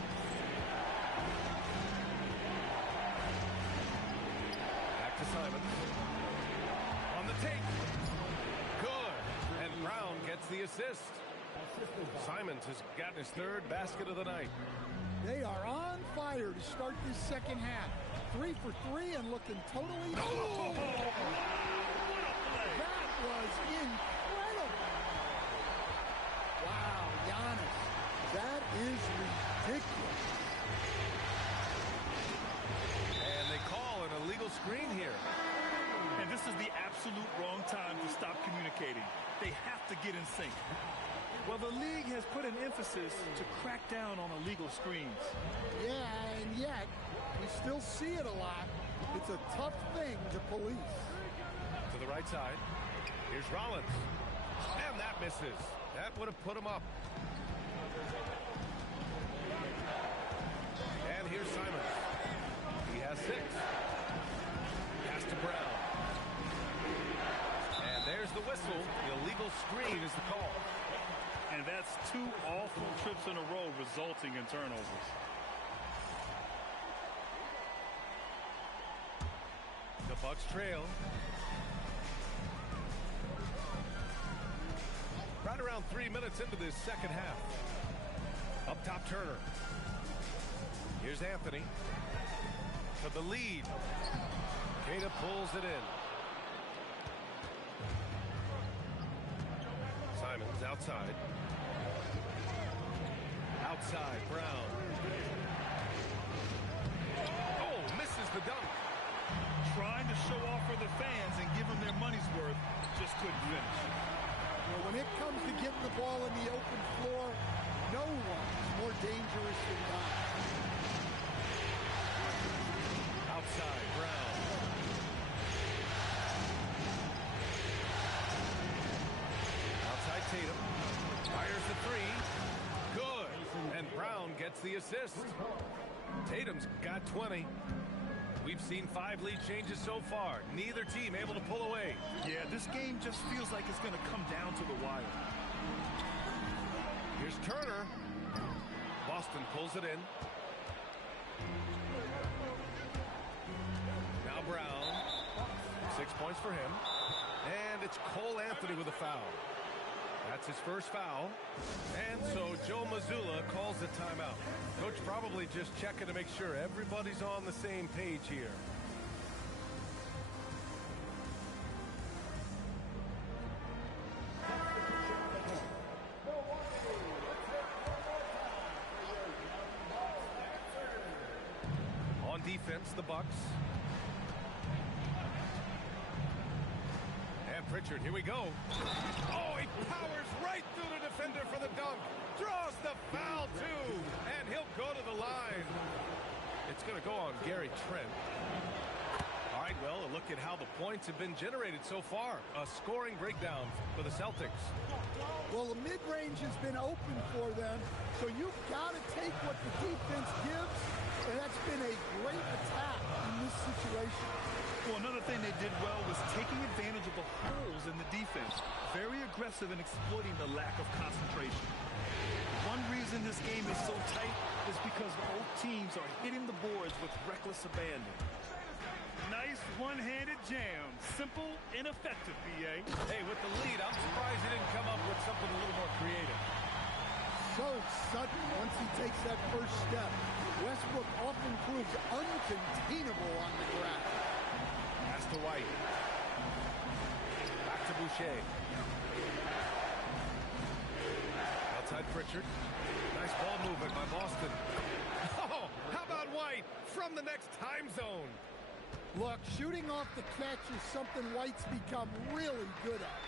Back to Simons. On the take. Good. And Brown gets the assist. Simons has gotten his third basket of the night. They are on fire to start this second half. 3 for 3 and looking totally... Oh! That was incredible. Wow, Giannis. That is ridiculous. And they call an illegal screen here. And this is the absolute wrong time to stop communicating. They have to get in sync. Well, the league has put an emphasis to crack down on illegal screens. Yeah, and yet, we still see it a lot. It's a tough thing to police. To the right side. Here's Rollins. And that misses. That would have put him up. And here's Simons. He has 6. Pass to Brown. And there's the whistle. The illegal screen is the call. And that's 2 awful trips in a row resulting in turnovers. The Bucks trail. Right around 3 minutes into this second half. Up top, Turner. Here's Anthony. For the lead. Queta pulls it in. Simons outside. Outside, Brown. Oh, misses the dunk. Trying to show off for the fans and give them their money's worth, just couldn't finish. Well, when it comes to getting the ball in the open floor, no one is more dangerous than Giannis. Outside, Brown. Outside Tatum. Fires the 3. Good. And Brown gets the assist. Tatum's got 20. We've seen 5 lead changes so far. Neither team able to pull away. Yeah, this game just feels like it's going to come down to the wire. Here's Turner. Boston pulls it in. Now Brown. 6 points for him. And it's Cole Anthony with a foul. That's his first foul. And so Joe Mazzulla calls the timeout. Coach probably just checking to make sure everybody's on the same page here. On defense, the Bucks. Pritchard, here we go. Oh, he powers right through the defender for the dunk. Draws the foul, too. And he'll go to the line. It's going to go on Gary Trent. All right, well, a look at how the points have been generated so far. A scoring breakdown for the Celtics. Well, the mid-range has been open for them, so you've got to take what the defense gives, and that's been a great attack in this situation. Well, another thing they did well was taking advantage of the holes in the defense. Very aggressive in exploiting the lack of concentration. One reason this game is so tight is because both teams are hitting the boards with reckless abandon. Nice one-handed jam. Simple and effective, B.A. Hey, with the lead, I'm surprised he didn't come up with something a little more creative. So sudden once he takes that first step. Westbrook often proves uncontainable on the grass. Boucher. Outside Pritchard. Nice ball movement by Boston. Oh, how about White from the next time zone? Look, shooting off the catch is something White's become really good at.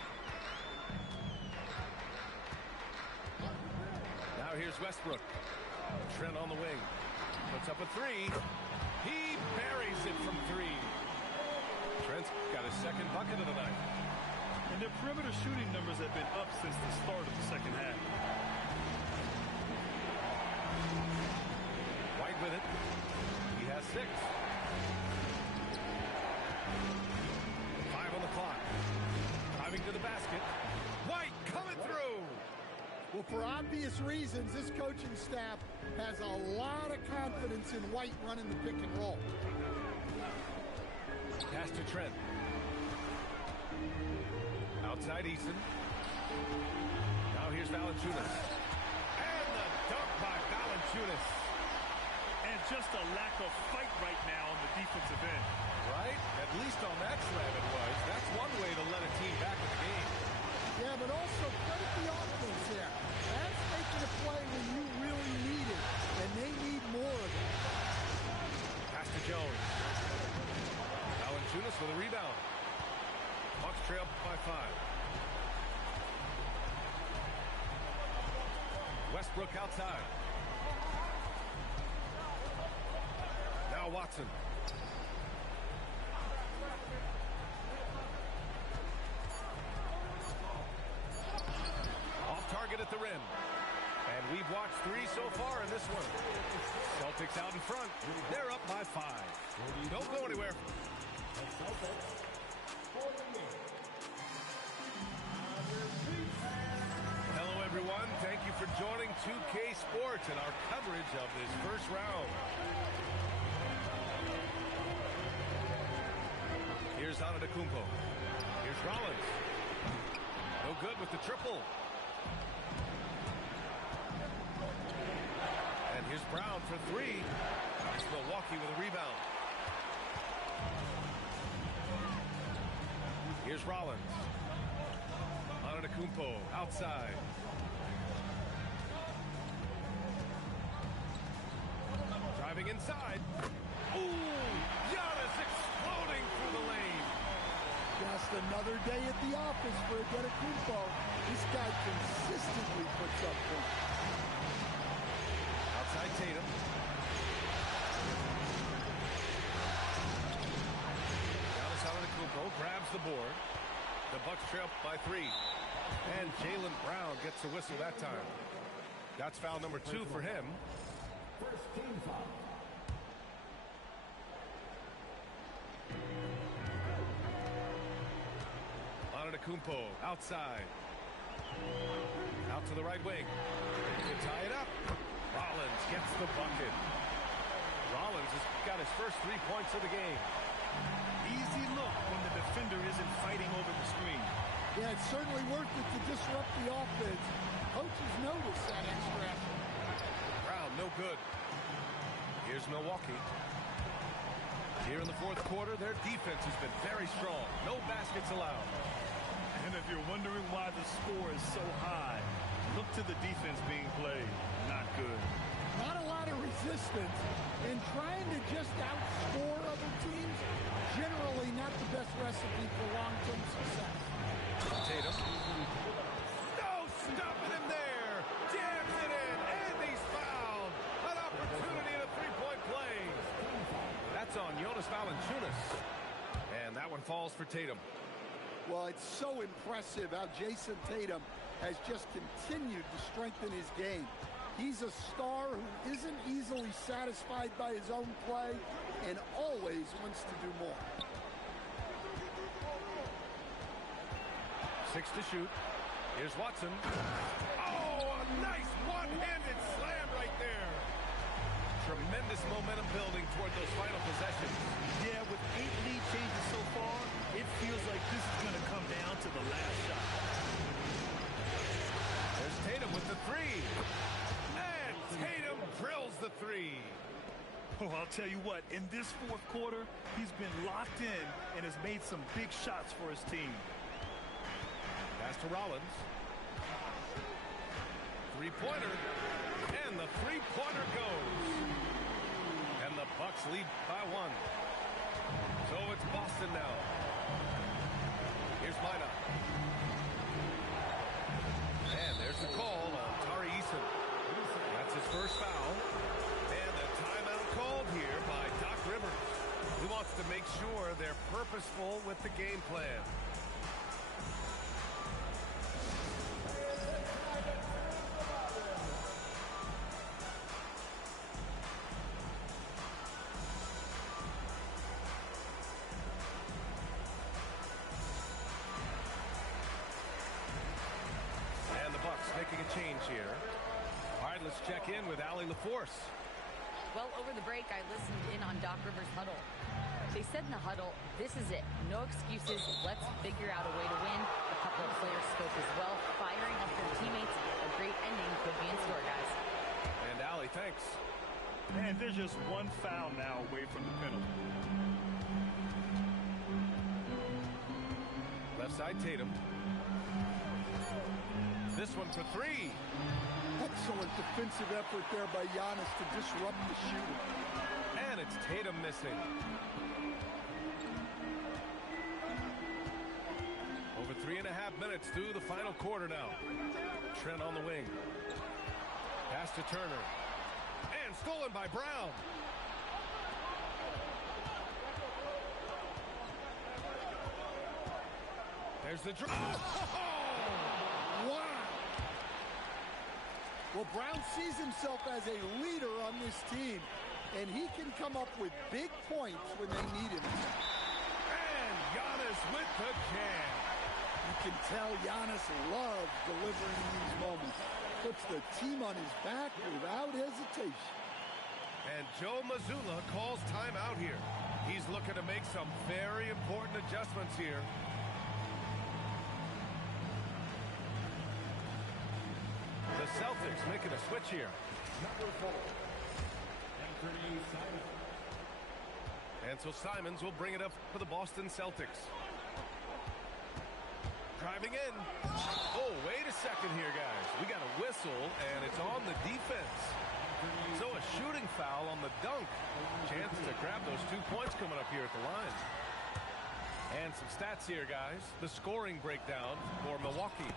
Now here's Westbrook. Trent on the wing. Puts up a three. He buries it from three. Trent's got his second bucket of the night. And their perimeter shooting numbers have been up since the start of the second half. White with it. He has 6. 5 on the clock. Driving to the basket. White coming through. Well, for obvious reasons, this coaching staff has a lot of confidence in White running the pick and roll. Pass to Trent. Outside Eason. Now here's Valanciunas. And the dunk by Valanciunas. And just a lack of fight right now on the defensive end. Right? At least on that slam it was. That's one way to let a team back in the game. Yeah, but also credit the offense there. That's making a play when you really need it, and they need more of it. Pass to Jones. Valanciunas with a rebound. Bucks trail by 5. Westbrook outside. Now Watson. Off target at the rim. And we've watched 3 so far in this one. Celtics out in front. They're up by 5. Don't go anywhere. Hello, everyone. Thank you for joining 2K Sports and our coverage of this first round. Here's Antetokounmpo. Here's Rollins. No good with the triple. And here's Brown for 3. It's Milwaukee with a rebound. Here's Rollins. Antetokounmpo outside. Driving inside. Ooh! Giannis exploding through the lane. Just another day at the office for Antetokounmpo. This guy consistently puts up points. Outside Tatum. Giannis Antetokounmpo grabs the board. The Bucks trail by 3. And Jaylen Brown gets the whistle that time. That's foul number 2 for him. First team foul. Antetokounmpo outside. Out to the right wing. To tie it up. Rollins gets the bucket. Rollins has got his first 3 points of the game. Easy look when the defender isn't fighting over the screen. Yeah, it's certainly worth it to disrupt the offense. Coaches notice that extra effort. Brown, no good. Here's Milwaukee. Here in the fourth quarter, their defense has been very strong. No baskets allowed. And if you're wondering why the score is so high, look to the defense being played. Not good. Not a lot of resistance, and trying to just outscore other teams, generally not the best recipe for long-term success. Tatum. No stopping him there. Jams it in, and he's fouled. An opportunity in a three-point play. That's on Jonas Valanciunas. And that one falls for Tatum. Well, it's so impressive how Jason Tatum has just continued to strengthen his game. He's a star who isn't easily satisfied by his own play and always wants to do more. 6 to shoot. Here's Watson. Oh, a nice one-handed slam right there. Tremendous momentum building toward those final possessions. Yeah, with 8 lead changes so far, it feels like this is going to come down to the last shot. There's Tatum with the 3. And Tatum drills the 3. Oh, I'll tell you what, in this fourth quarter, he's been locked in and has made some big shots for his team. Pass to Rollins. Three-pointer. And the three-pointer goes. And the Bucks lead by 1. So it's Boston now. Here's Mina. And there's the call on Tari Eason. That's his first foul. And a timeout called here by Doc Rivers. He wants to make sure they're purposeful with the game plan. And the Bucks making a change here. All right, let's check in with Allie LaForce. Well, over the break, I listened in on Doc Rivers' huddle. They said in the huddle, this is it. No excuses. Let's figure out a way to win. A couple of players spoke as well, firing up their teammates. A great ending could be in store, guys. And Allie, thanks. And there's just one foul now away from the penalty. Left side, Tatum. This one for 3. Excellent defensive effort there by Giannis to disrupt the shooting. And it's Tatum missing. Over 3.5 minutes through the final quarter now. Trent on the wing. Pass to Turner. And stolen by Brown. There's the drop. Wow. Well, Brown sees himself as a leader on this team, and he can come up with big points when they need him. And Giannis with the jam. You can tell Giannis loves delivering these moments. Puts the team on his back without hesitation. And Joe Mazzulla calls timeout here. He's looking to make some very important adjustments here. The Celtics making a switch here. And so Simons will bring it up for the Boston Celtics. Driving in. Oh, wait a second here, guys. We got a whistle, and it's on the defense. So a shooting foul on the dunk. Chance to grab those 2 points coming up here at the line. And some stats here, guys. The scoring breakdown for Milwaukee.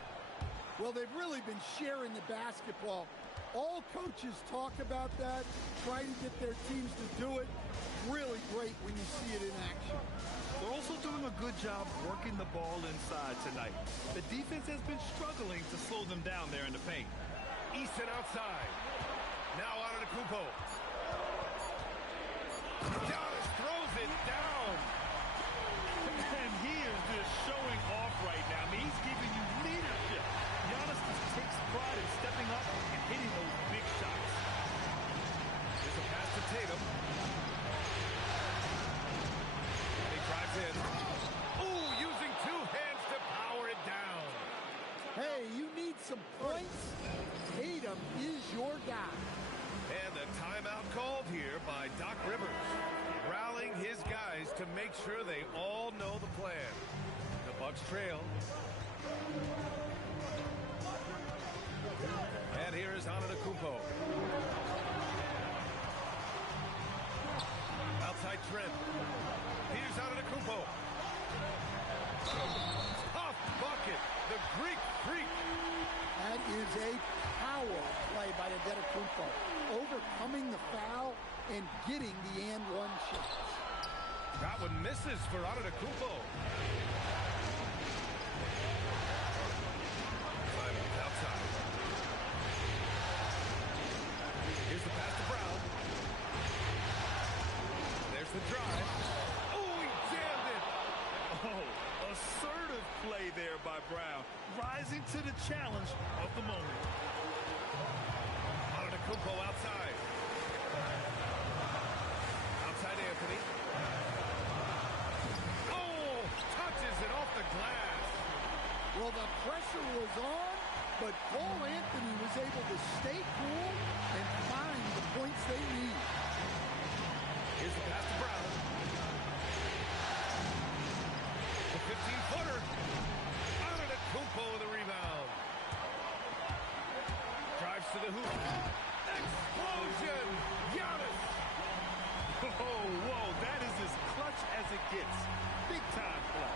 Well, they've really been sharing the basketball. All coaches talk about that, try to get their teams to do it. Really great when you see it in action. They're also doing a good job working the ball inside tonight. The defense has been struggling to slow them down there in the paint. Easton outside. Now out of the Kupo. Giannis throws it down. And he is just showing off right now. I mean, he's giving you leadership. Giannis just takes pride in stepping up and hitting those big shots. Here's a pass to Tatum. And he drives in. Ooh, using 2 hands to power it down. Hey, you need some points? Tatum is your guy. And a timeout called here by Doc Rivers, rallying his guys to make sure they all know the plan. The Bucks trail. And here is Antetokounmpo. Outside Trent. Here's Antetokounmpo. Tough bucket. The Greek freak. That is a power play by Antetokounmpo, overcoming the foul and getting the and-one shot. That one misses for Antetokounmpo. Simons outside. Here's the pass to Brown. There's the drive. Oh, he jammed it. Oh, assertive play there by Brown, rising to the challenge of the moment. Antetokounmpo outside. Outside Anthony. Oh, touches it off the glass. Well, the pressure was on, but Cole Anthony was able to stay cool and find the points they need. Here's the pass to Brown. The 15-footer. Antetokounmpo with gets. Big time play.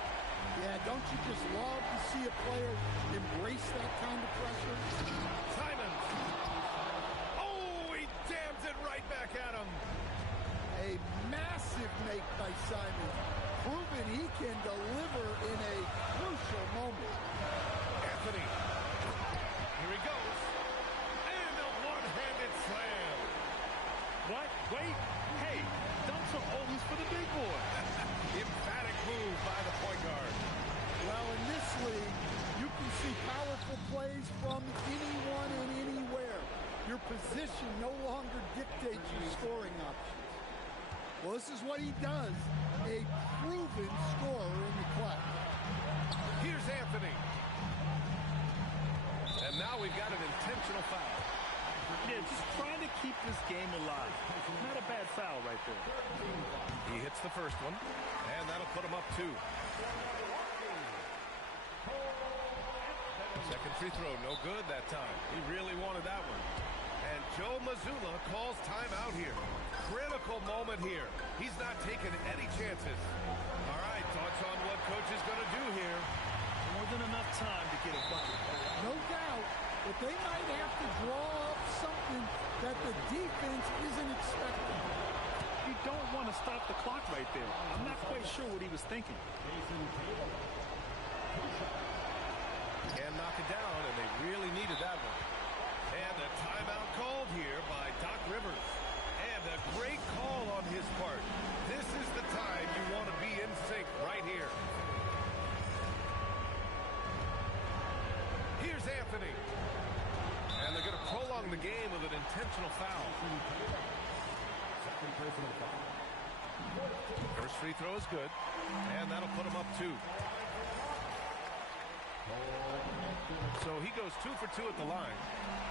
Yeah, don't you just love to see a player embrace that kind of pressure? Simons. Oh, he jams it right back at him. A massive make by Simons, proving he can deliver in a crucial moment. Anthony. Here he goes. And a one-handed slam. What? Wait. Hey, dunks are always for the big boy. Emphatic move by the point guard. Well, in this league, you can see powerful plays from anyone and anywhere. Your position no longer dictates your scoring options. Well, this is what he does, a proven scorer in the clutch. Here's Anthony. And now we've got an intentional foul. Yeah, just trying to keep this game alive. Not a bad foul right there. He hits the first one, and that'll put him up 2. Second free throw, no good that time. He really wanted that one. And Joe Mazzulla calls timeout here. Critical moment here. He's not taking any chances. All right, thoughts on what coach is going to do here? More than enough time to get a bucket. No doubt, but they might have to draw up something that the defense isn't expecting. You don't want to stop the clock right there. I'm not quite sure what he was thinking. Can knock it down, and they really needed that one. And a timeout called here by Doc Rivers. And a great call on his part. This is the time you want to be in sync right here. Here's Anthony. And they're going to prolong the game with an intentional foul. First free throw is good. And that'll put him up 2. So he goes 2 for 2 at the line.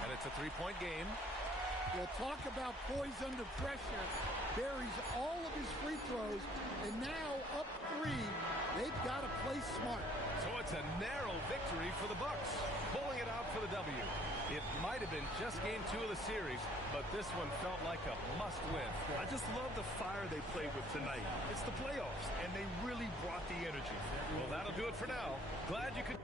And it's a 3-point game. We'll talk about poise under pressure. Buries all of his free throws, and now up 3. They've got to play smart. So it's a narrow victory for the Bucks, pulling it out for the W. It might have been just game 2 of the series, but this one felt like a must-win. I just love the fire they played with tonight. It's the playoffs, and they really brought the energy. Well, that'll do it for now. Glad you could...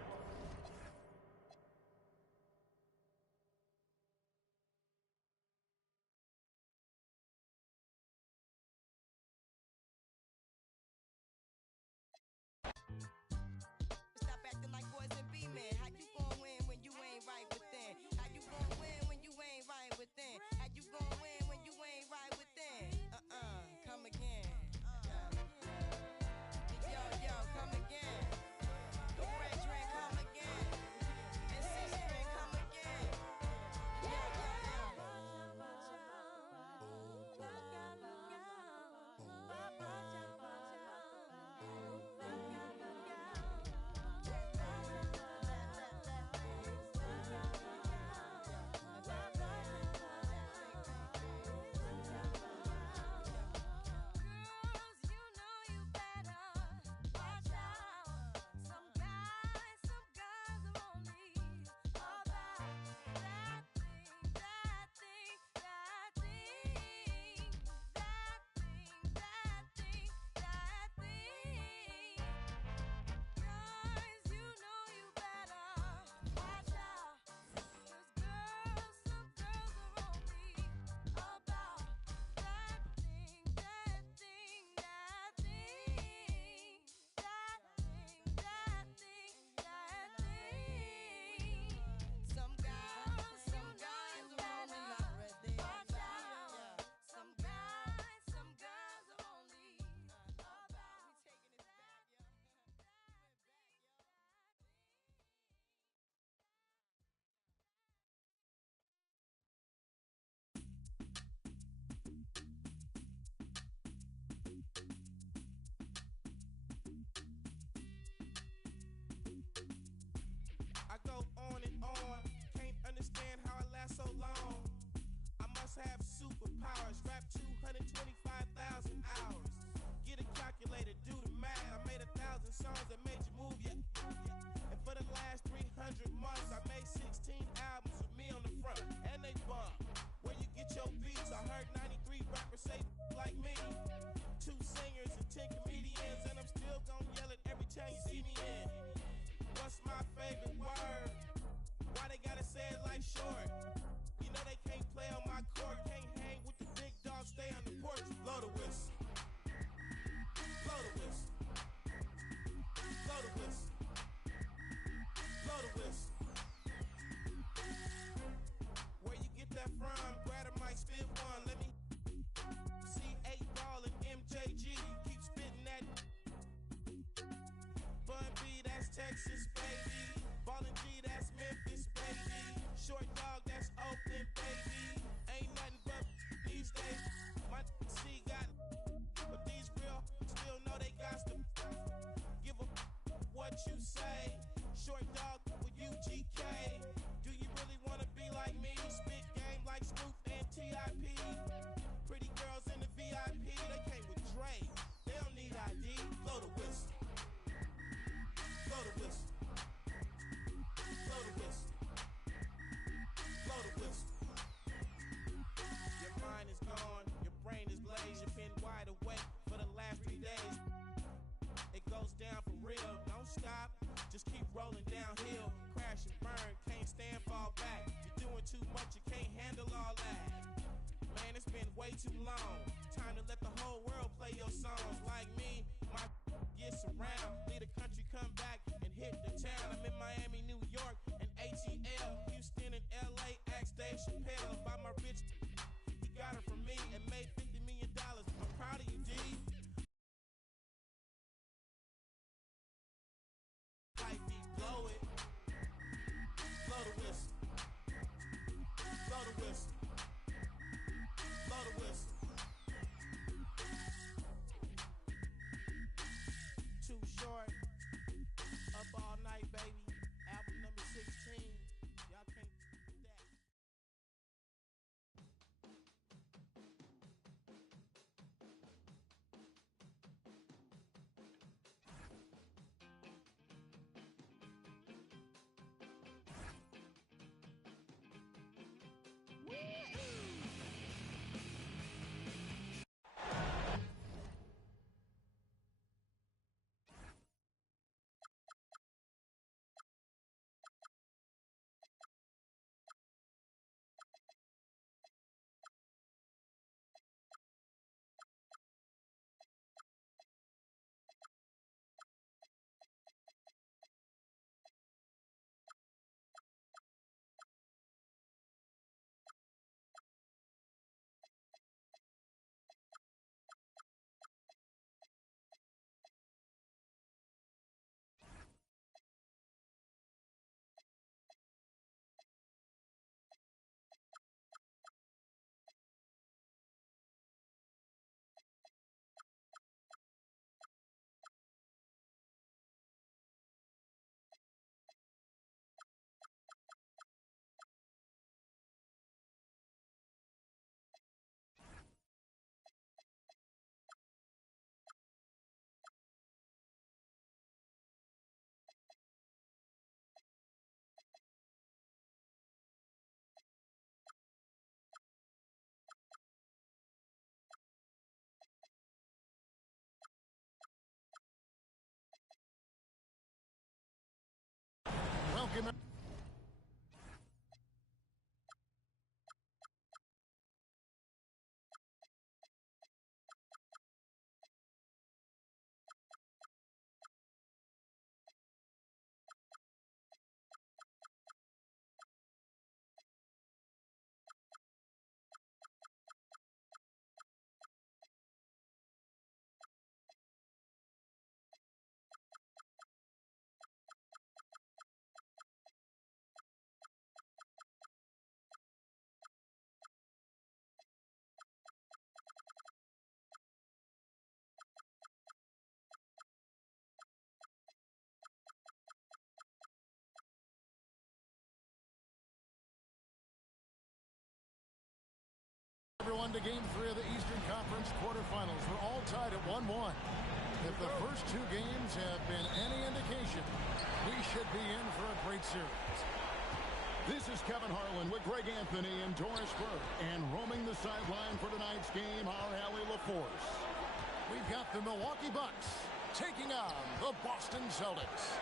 superpowers, rap 225,000 hours. Get a calculator, do the math. I made 1,000 songs that made you move, yeah. And for the last 300 months, I made 16 albums with me on the front, and they bump. Where you get your beats? I heard 93 rappers say like me. 2 singers and 10 comedians. life short. You know they can't play on my court, can't hang with the big dogs, stay on the porch. Blow the whistle. Blow the whistle. Blow the whistle. Blow the whistle. Where you get that from? Grab a mic, spit one. Let me see 8 Ball and MJG. You keep spitting that. Bun B, that's Texas, baby. Ballin' G, that's Memphis, baby. Short dog, that's Oakland, baby. Ain't nothing but these days. My C got, but these real still know they got to give a what you say. Short dog with UGK. Do you really wanna be like me? Spit game like Snoop and TIP. Pretty girls in the VIP, they came with Dre. They don't need ID. Blow the whistle. Blow the whistle. Blow the whistle. Blow the whistle. Your mind is gone, your brain is blazed. You've been wide awake for the last 3 days. It goes down for real, don't stop. Just keep rolling downhill, crash and burn, can't stand, fall back. You're doing too much, you can't handle all that. Man, it's been way too long. Time to let the whole world play your songs. Like me, my gets around. Leave the country, come back and hit the town. I'm in Miami, New York, and ATL. Houston and LA, ask Dave Chappelle about my bitch. He got her from me and made $50 million. I'm proud of you, D. Blow it. Blow the whistle. Blow the whistle. Blow the whistle. Too short. Up all night, baby. Album number 16. Y'all can't do that. Welcome. Everyone to Game 3 of the Eastern Conference quarterfinals. We're all tied at 1-1. If the first 2 games have been any indication, we should be in for a great series. This is Kevin Harlan with Greg Anthony and Doris Burke. And roaming the sideline for tonight's game, our Allie LaForce. We've got the Milwaukee Bucks taking on the Boston Celtics.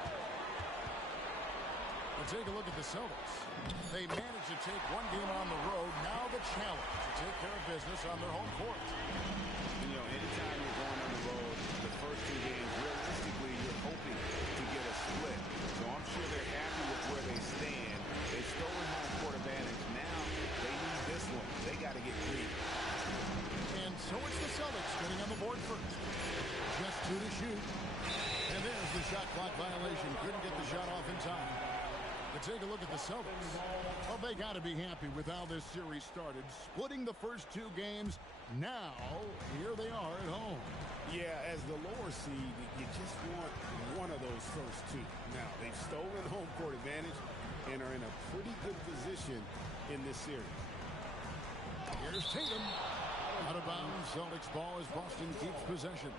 Let's take a look at the Celtics. They managed to take one game on the road. Now the challenge to take care of business on their home court. You know, anytime you're going on the road, the first two games, realistically, you're hoping to get a split. So I'm sure they're happy with where they stand. They've stolen home court advantage. Now they need this one. They got to get clean. And so it's the Celtics getting on the board first. Just 2 to shoot. And there's the shot clock violation. Couldn't get the shot off in time. Let's take a look at the Celtics. Well, they got to be happy with how this series started. Splitting the first 2 games. Now, here they are at home. Yeah, as the lower seed, you just want one of those first 2. Now, they've stolen home court advantage and are in a pretty good position in this series. Here's Tatum. Out of bounds. Celtics ball as Boston keeps possession.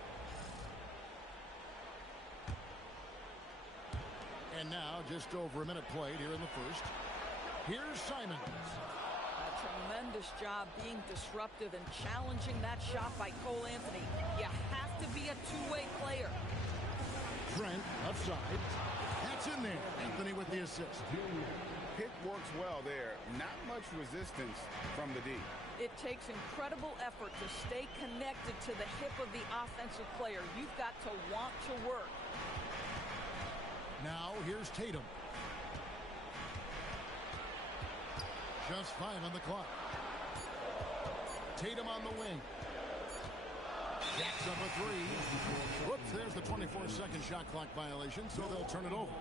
And now just over a minute played here in the first. Here's Simons. A tremendous job being disruptive and challenging that shot by Cole Anthony. You have to be a two-way player. Trent upside. That's in there. Anthony with the assist. Pick works well there. Not much resistance from the D. It takes incredible effort to stay connected to the hip of the offensive player. You've got to want to work. Now here's Tatum. Just 5 on the clock. Tatum on the wing. Jacks up a 3. Whoops, there's the 24-second shot clock violation, so they'll turn it over.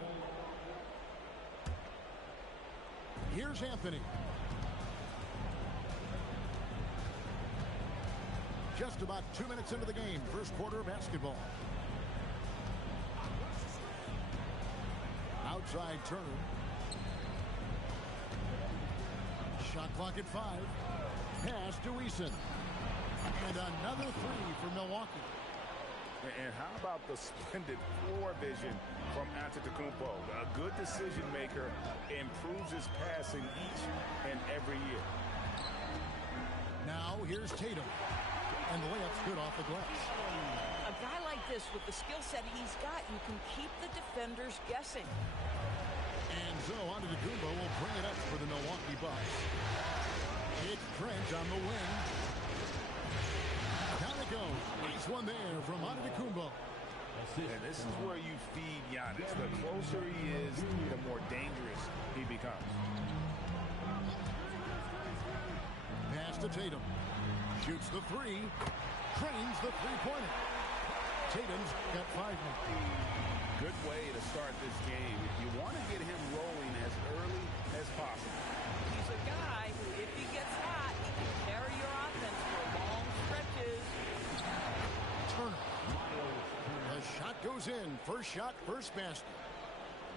Here's Anthony. Just about 2 minutes into the game. First quarter of basketball. Outside Turner. Shot clock at 5. Pass to Eason. And another 3 for Milwaukee. And how about the splendid floor vision from Antetokounmpo? A good decision maker, improves his passing each and every year. Now here's Tatum. And the layup's good off the glass. A guy like this with the skill set he's got, you can keep the defenders guessing. And so Antetokounmpo will bring it up for the Milwaukee Bucks. It's Trent on the wing. Down it goes. Nice one there from Antetokounmpo. And this is where you feed Giannis. The closer he is, the more dangerous he becomes. Pass to Tatum. Shoots the 3. Trains the three-pointer. Tatum's got 5 now. Good way to start this game. You want to get him rolling as early as possible. He's a guy who, if he gets hot, he can carry your offense for long stretches. Turner. The shot goes in. First shot, first basket.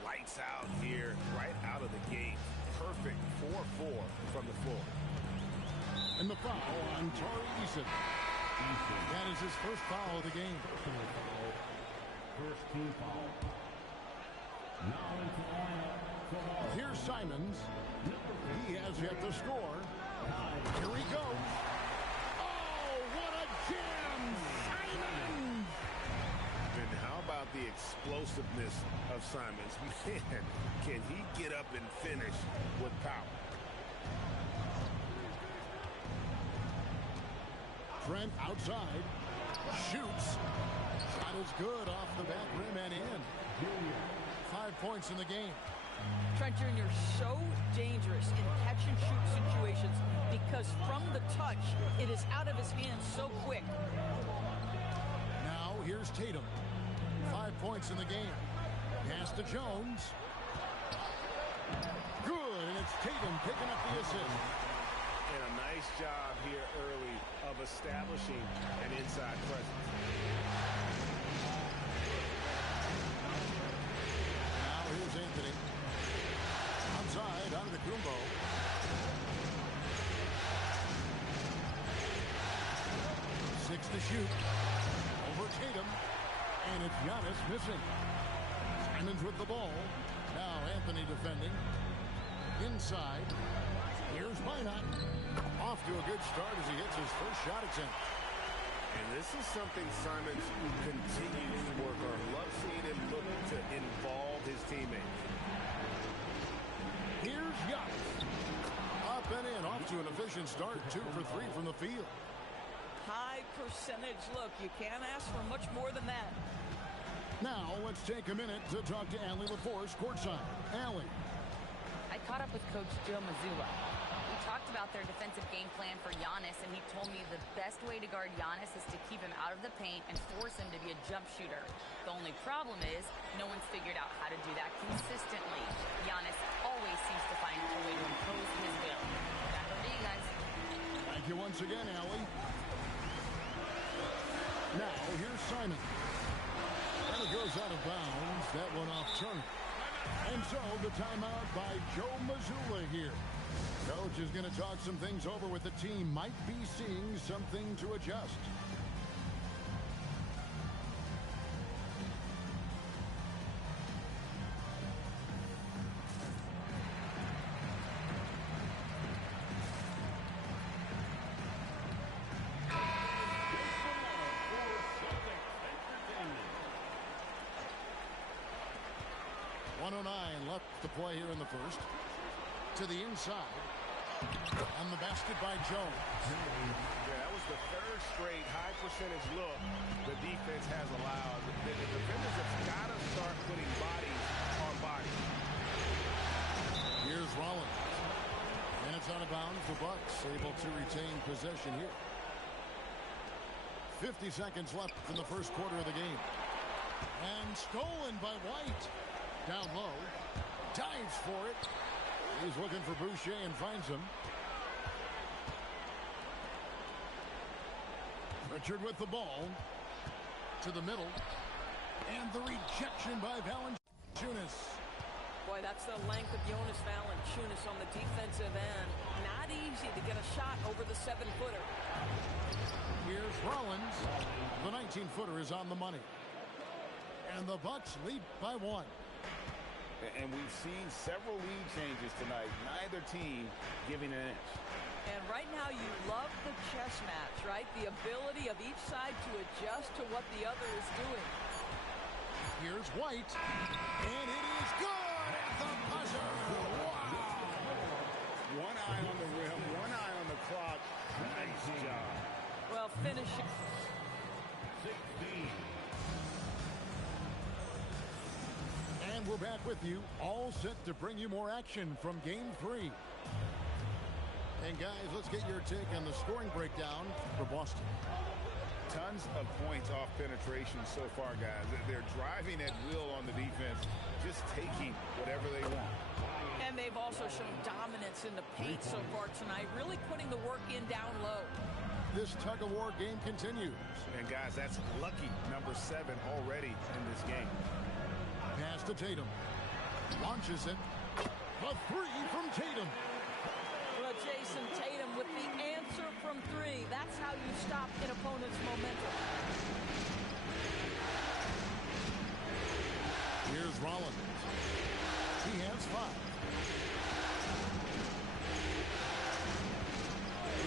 Lights out here, right out of the gate. Perfect 4-4 from the floor. And the foul on Tari Eason. That is his first foul of the game. First team foul. Now into the lineup. Here's Simons. He has yet to score. Here he goes. Oh, what a jam! Simons! And how about the explosiveness of Simons? Man, can he get up and finish with power? Trent outside. Shoots. Shot is good off the back rim and in. 5 points in the game. Trent Jr. so dangerous in catch-and-shoot situations because from the touch, it is out of his hands so quick. Now here's Tatum. 5 points in the game. Pass to Jones. Good, and it's Tatum picking up the assist. And a nice job here early of establishing an inside presence. Now here's Anthony. Outside, Antetokounmpo. 6 to shoot. Over Tatum. And it's Giannis missing. Simons with the ball. Now Anthony defending. Inside. Here's Minot. Off to a good start as he hits his first shot attempt. And this is something Simons continues to work on. Love seeing him look to involve his teammates. efficient start. 2 for 3 from the field. High percentage look. You can't ask for much more than that. Now let's take a minute to talk to Allie LaForce courtside. Allie. I caught up with Coach Joe Mazzulla. We talked about their defensive game plan for Giannis, and he told me the best way to guard Giannis is to keep him out of the paint and force him to be a jump shooter. The only problem is no one's figured out how to do that consistently. Giannis always seems to find a way to impose his will. Back over to you guys. Thank you once again, Allie. Now, here's Simon. And it goes out of bounds. That one off Turner. And so, the timeout by Joe Mazzulla here. Coach is going to talk some things over with the team. Might be seeing something to adjust. Left to play here in the first. To the inside. And the basket by Jones. Yeah, that was the third straight high percentage look the defense has allowed. The defenders have got to start putting bodies on bodies. Here's Rollins. And it's out of bounds for Bucks. Able to retain possession here. 50 seconds left in the first quarter of the game. And stolen by White. Down low. Dives for it. He's looking for Boucher and finds him. Richard with the ball. To the middle. And the rejection by Valanciunas. Boy, that's the length of Jonas Valanciunas on the defensive end. Not easy to get a shot over the 7-footer. Here's Rollins. The 19-footer is on the money. And the Bucks lead by 1. And we've seen several lead changes tonight. Neither team giving an inch. And right now you love the chess match, right? The ability of each side to adjust to what the other is doing. Here's White. And it is good at the buzzer. Wow. One eye on the rim, one eye on the clock. Nice job. Well, finishing. 16. And we're back with you, all set to bring you more action from Game 3. And guys, let's get your take on the scoring breakdown for Boston. Tons of points off penetration so far, guys. They're driving at will on the defense, just taking whatever they want. And they've also shown dominance in the paint so far tonight, really putting the work in down low. This tug-of-war game continues. And guys, that's lucky number 7 already in this game. Pass to Tatum. Launches it. A 3 from Tatum. Well, Jason Tatum with the answer from 3. That's how you stop an opponent's momentum. Here's Rollins. He has 5.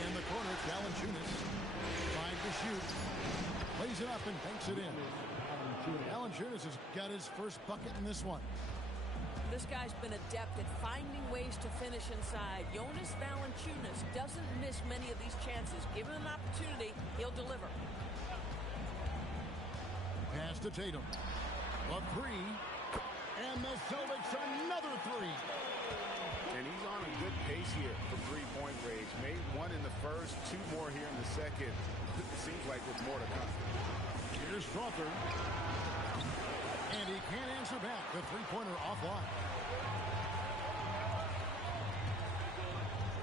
In the corner, Valanciunas. 5 to shoot. Lays it up and banks it in. Valanciunas has got his first bucket in this one. This guy's been adept at finding ways to finish inside. Jonas Valanciunas doesn't miss many of these chances. Given an opportunity, he'll deliver. Pass to Tatum. A 3. And the Celtics another 3. And he's on a good pace here from three-point range. Made 1 in the first, 2 more here in the second. It seems like with more to come. Here's Crawford. And he can't answer back. The three-pointer offline.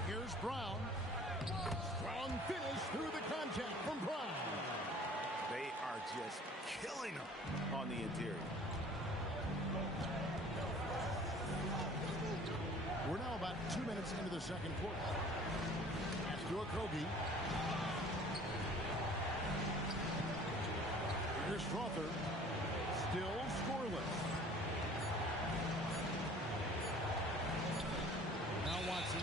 Here's Brown. Strong finish through the contact from Brown. They are just killing them on the interior. We're now about 2 minutes into the second quarter. Pass to Okogie. Here's Crawford. Still scoreless. Now Watson.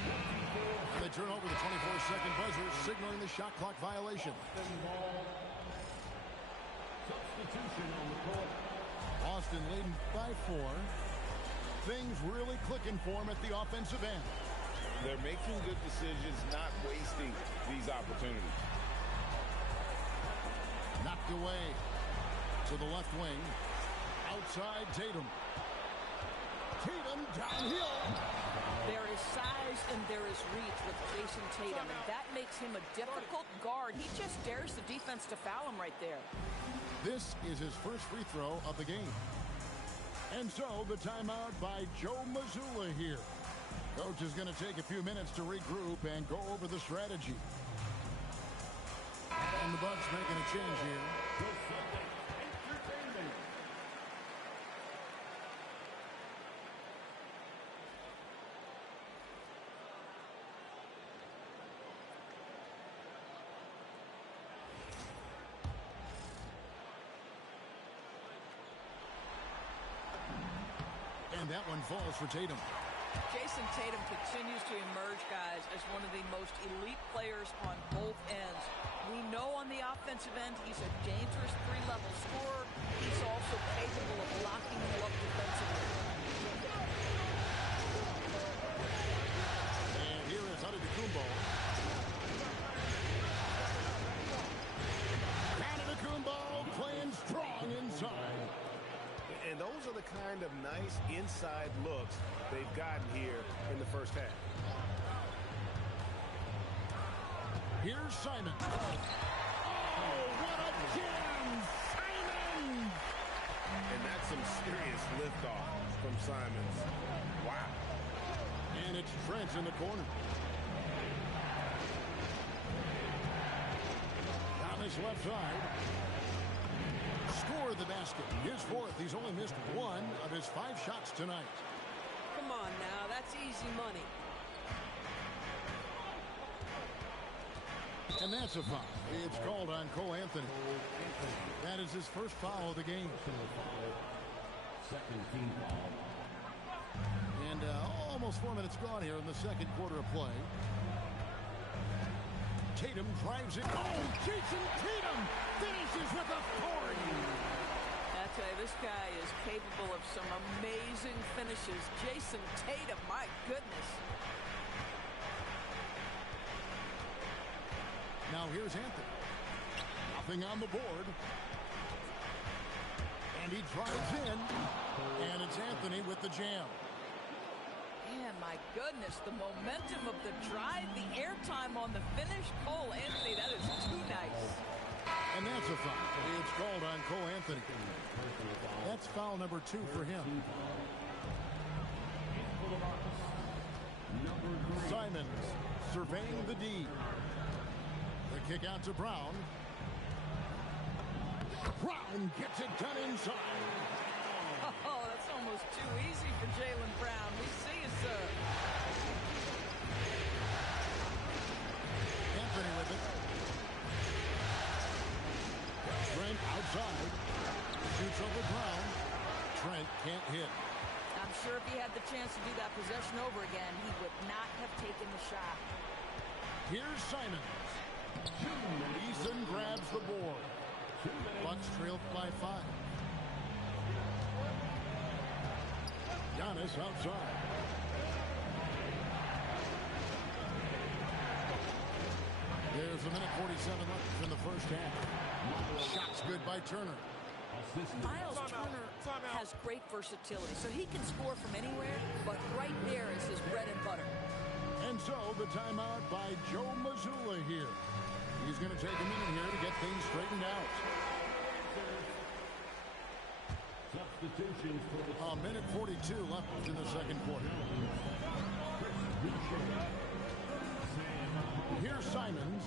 They turn over the 24-second buzzer, signaling the shot clock violation. Substitution on the court. Boston leading by 4. Things really clicking for him at the offensive end. They're making good decisions, not wasting these opportunities. Knocked away to the left wing. Outside Tatum. Tatum downhill. There is size and there is reach with Jason Tatum, and that makes him a difficult guard. He just dares the defense to foul him right there. This is his first free throw of the game. And so the timeout by Joe Mazzulla here. Coach is going to take a few minutes to regroup and go over the strategy. And the Bucks making a change here. And that one falls for Tatum. Jason Tatum continues to emerge, guys, as one of the most elite players on both ends. We know on the offensive end he's a dangerous three-level scorer. He's also capable of locking you up defensively. And here is Antetokounmpo. Antetokounmpo playing strong inside. And those are the kind of nice inside looks they've gotten here in the first half. Here's Simon. Oh, what a jam! Simon! And that's some serious liftoff from Simons. Wow. And it's Trent in the corner. Down his left side. Score the basket. His fourth. He's only missed one of his 5 shots tonight. Come on now, that's easy money. And that's a foul. It's called on Cole Anthony. That is his first foul of the game. Second team foul. And almost 4 minutes gone here in the second quarter of play. Tatum drives it. Oh, Jason Tatum finishes with authority. I tell you, this guy is capable of some amazing finishes. Jason Tatum, my goodness. Now here's Anthony. Nothing on the board. And he drives in. And it's Anthony with the jam. Man, my goodness, the momentum of the drive, the airtime on the finish. Cole Anthony, that is too nice. And that's a foul. It's called on Cole Anthony. That's foul number 2 for him. Simons surveying the D. The kick out to Brown. Brown gets it done inside. Oh, that's almost too easy for Jaylen Brown. We see you, sir. Anthony with it. Trent outside. Shoots over Brown. Trent can't hit. I'm sure if he had the chance to do that possession over again, he would not have taken the shot. Here's Simons. Eason grabs the board. Bucks trailed by 5. Giannis outside. There's a minute 47 left in the first half. Shots good by Turner. Miles Turner has great versatility, so he can score from anywhere, but right there is his bread and butter. And so the timeout by Joe Mazzulla here. He's going to take a minute here to get things straightened out. Substitutions for the A minute 42 left in the second quarter. Here's Simons.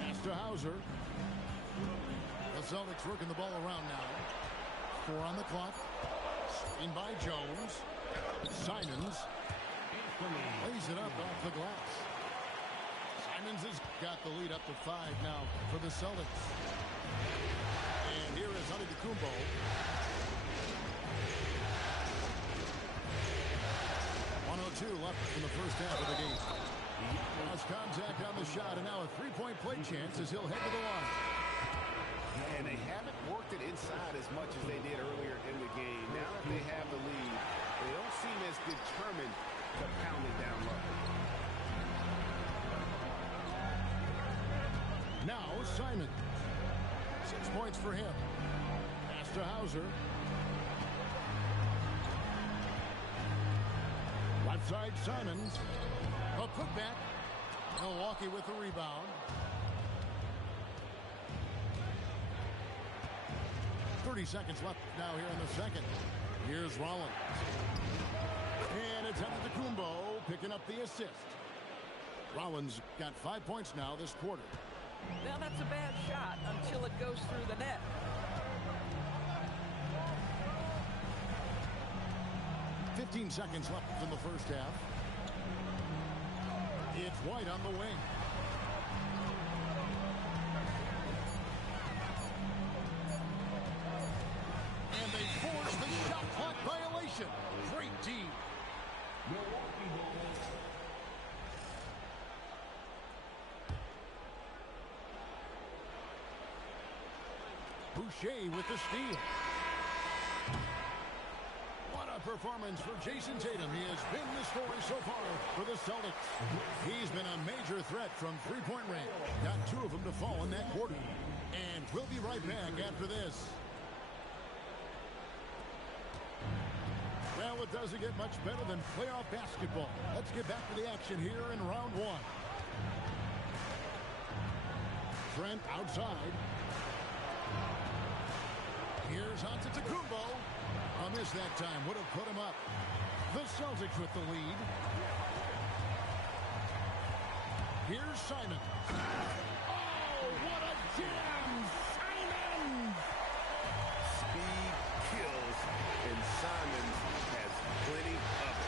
Pass to Hauser. The Celtics working the ball around now. 4 on the clock. In by Jones. Simons lays it up off the glass. Simons has got the lead up to 5 now for the Celtics. And here is Antetokounmpo. Left in the first half of the game. Has contact on the shot, and now a 3-point play chance as he'll head to the line. And they haven't worked it inside as much as they did earlier in the game. Now that they have the lead, they just determined to pound it down low. Now Simon. 6 points for him. Pass to Hauser. Left side Simons. A putback. Milwaukee with the rebound. 30 seconds left now here in the second. Here's Rollins. And it's Antetokounmpo picking up the assist. Rollins got 5 points now this quarter. Now that's a bad shot until it goes through the net. .15 seconds left in the first half. It's White on the wing. And they force the shot clock violation. Great D. Milwaukee Bullets. Boucher with the steal. What a performance for Jason Tatum. He has been the story so far for the Celtics. He's been a major threat from three-point range. Got 2 of them to fall in that quarter. And we'll be right back after this. Well, it doesn't get much better than playoff basketball. Let's get back to the action here in round 1. Trent outside. Here's Antetokounmpo. A miss that time would have put him up. The Celtics with the lead. Here's Simon. Oh, what a jam! Simon! Speed kills, and Simon has plenty of it.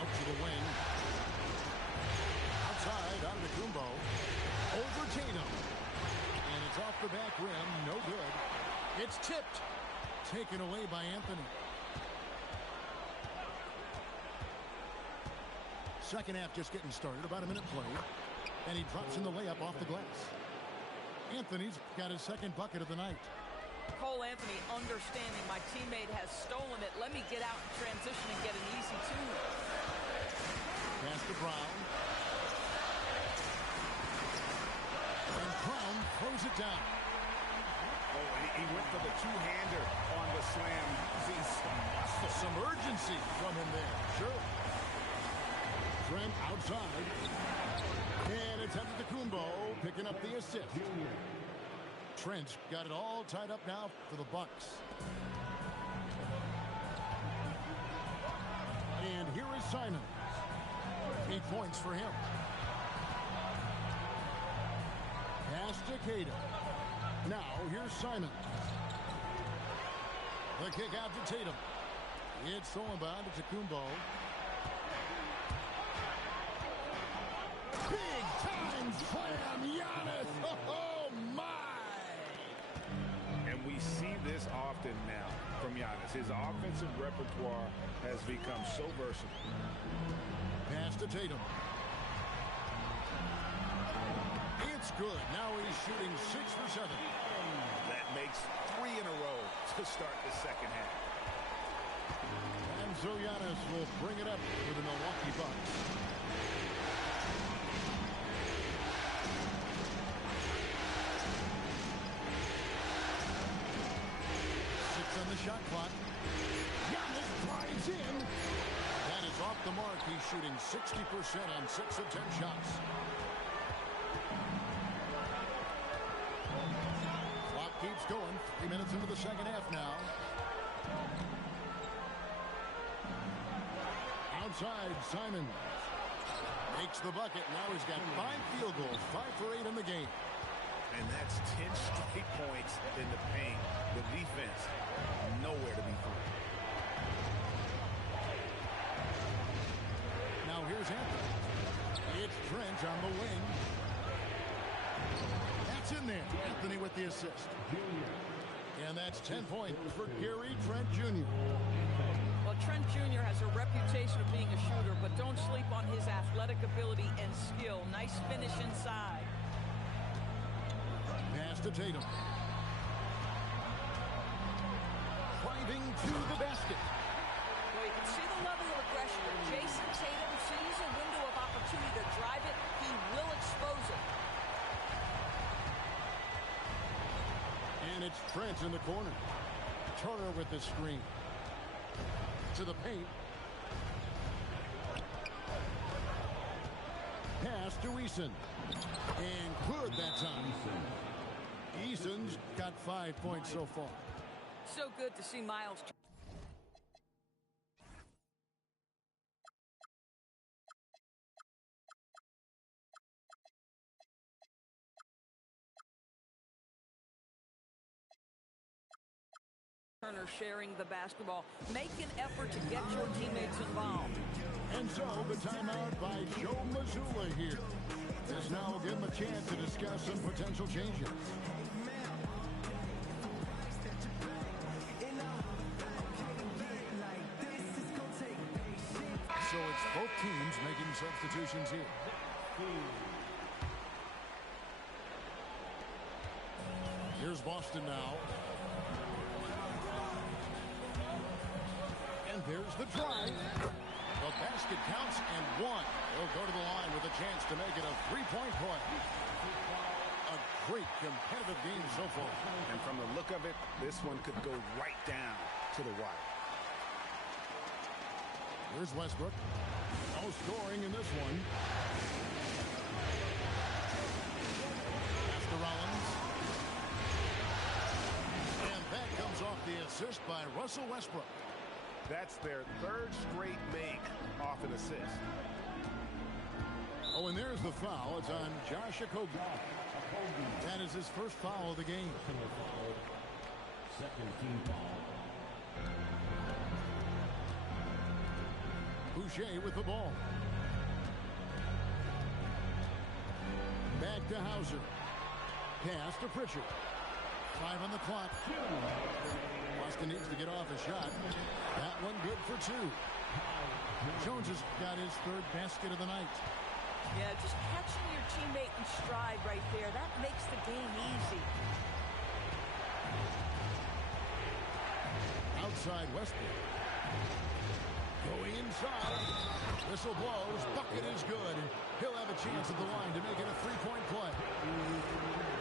Out to the wing. Outside, Antetokounmpo. Over Tatum. And it's off the back rim. No good. It's tipped. Taken away by Anthony. Second half just getting started. About a minute played. And he drops in the layup off the glass. Anthony's got his second bucket of the night. Cole Anthony understanding my teammate has stolen it. Let me get out in transition and get an easy 2. Pass to Brown. And Brown throws it down. Oh, he went for the two-hander on the slam. Some urgency from him there. Sure. Trent outside. And it's Antetokounmpo picking up the assist. Trent got it all tied up now for the Bucks. And here is Simon. 8 points for him. Pass to Tatum. Now, here's Simon. The kick out to Tatum. It's stolen by Antetokounmpo. Big time slam, Giannis. Oh, my. And we see this often now from Giannis. His offensive repertoire has become so versatile. Pass to Tatum. It's good. Now he's shooting 6 for 7. That makes 3 in a row to start the second half. And so Giannis will bring it up for the Milwaukee Bucks. On the shot clock. Giannis drives in. That is off the mark. He's shooting 60% on 6 of 10 shots. Clock keeps going. 3 minutes into the second half now. Outside, Simon makes the bucket. Now he's got 5 field goals, 5 for 8 in the game. And that's 10 straight points in the paint. The defense, nowhere to be found. Now here's Anthony. It's Trent on the wing. That's in there. Anthony with the assist. And that's 10 points for Gary Trent Jr. Well, Trent Jr. has a reputation of being a shooter, but don't sleep on his athletic ability and skill. Nice finish inside. Pass to Tatum. Driving to the basket. Well, you can see the level of aggression. If Jason Tatum sees a window of opportunity to drive it, he will expose it. And it's Trent in the corner. Turner with the screen. To the paint. Pass to Eason. And good that time. Eason's got 5 points so far. So good to see Miles. Turner sharing the basketball. Make an effort to get your teammates involved. And so the timeout by Joe Mazzulla here. This now will give him a chance to discuss some potential changes. So it's both teams making substitutions here. Here's Boston now. And there's the drive. The basket counts and one. He'll go to the line with a chance to make it a three-point play. A great competitive game so far. And from the look of it, this one could go right down to the wire. Here's Westbrook. No scoring in this one. Pass to Rollins. And that comes off the assist by Russell Westbrook. That's their third straight make off an assist. Oh, and there's the foul. It's on Josh Okogie. That is his first foul of the game. Second team foul. Boucher with the ball. Back to Hauser. Pass to Pritchard. 5 on the clock. Boston needs to get off a shot. That one good for 2. Jones has got his third basket of the night. Yeah, just catching your teammate in stride right there. That makes the game easy. Outside Westbrook. Going inside. Whistle blows. Bucket is good. He'll have a chance at the line to make it a three-point play.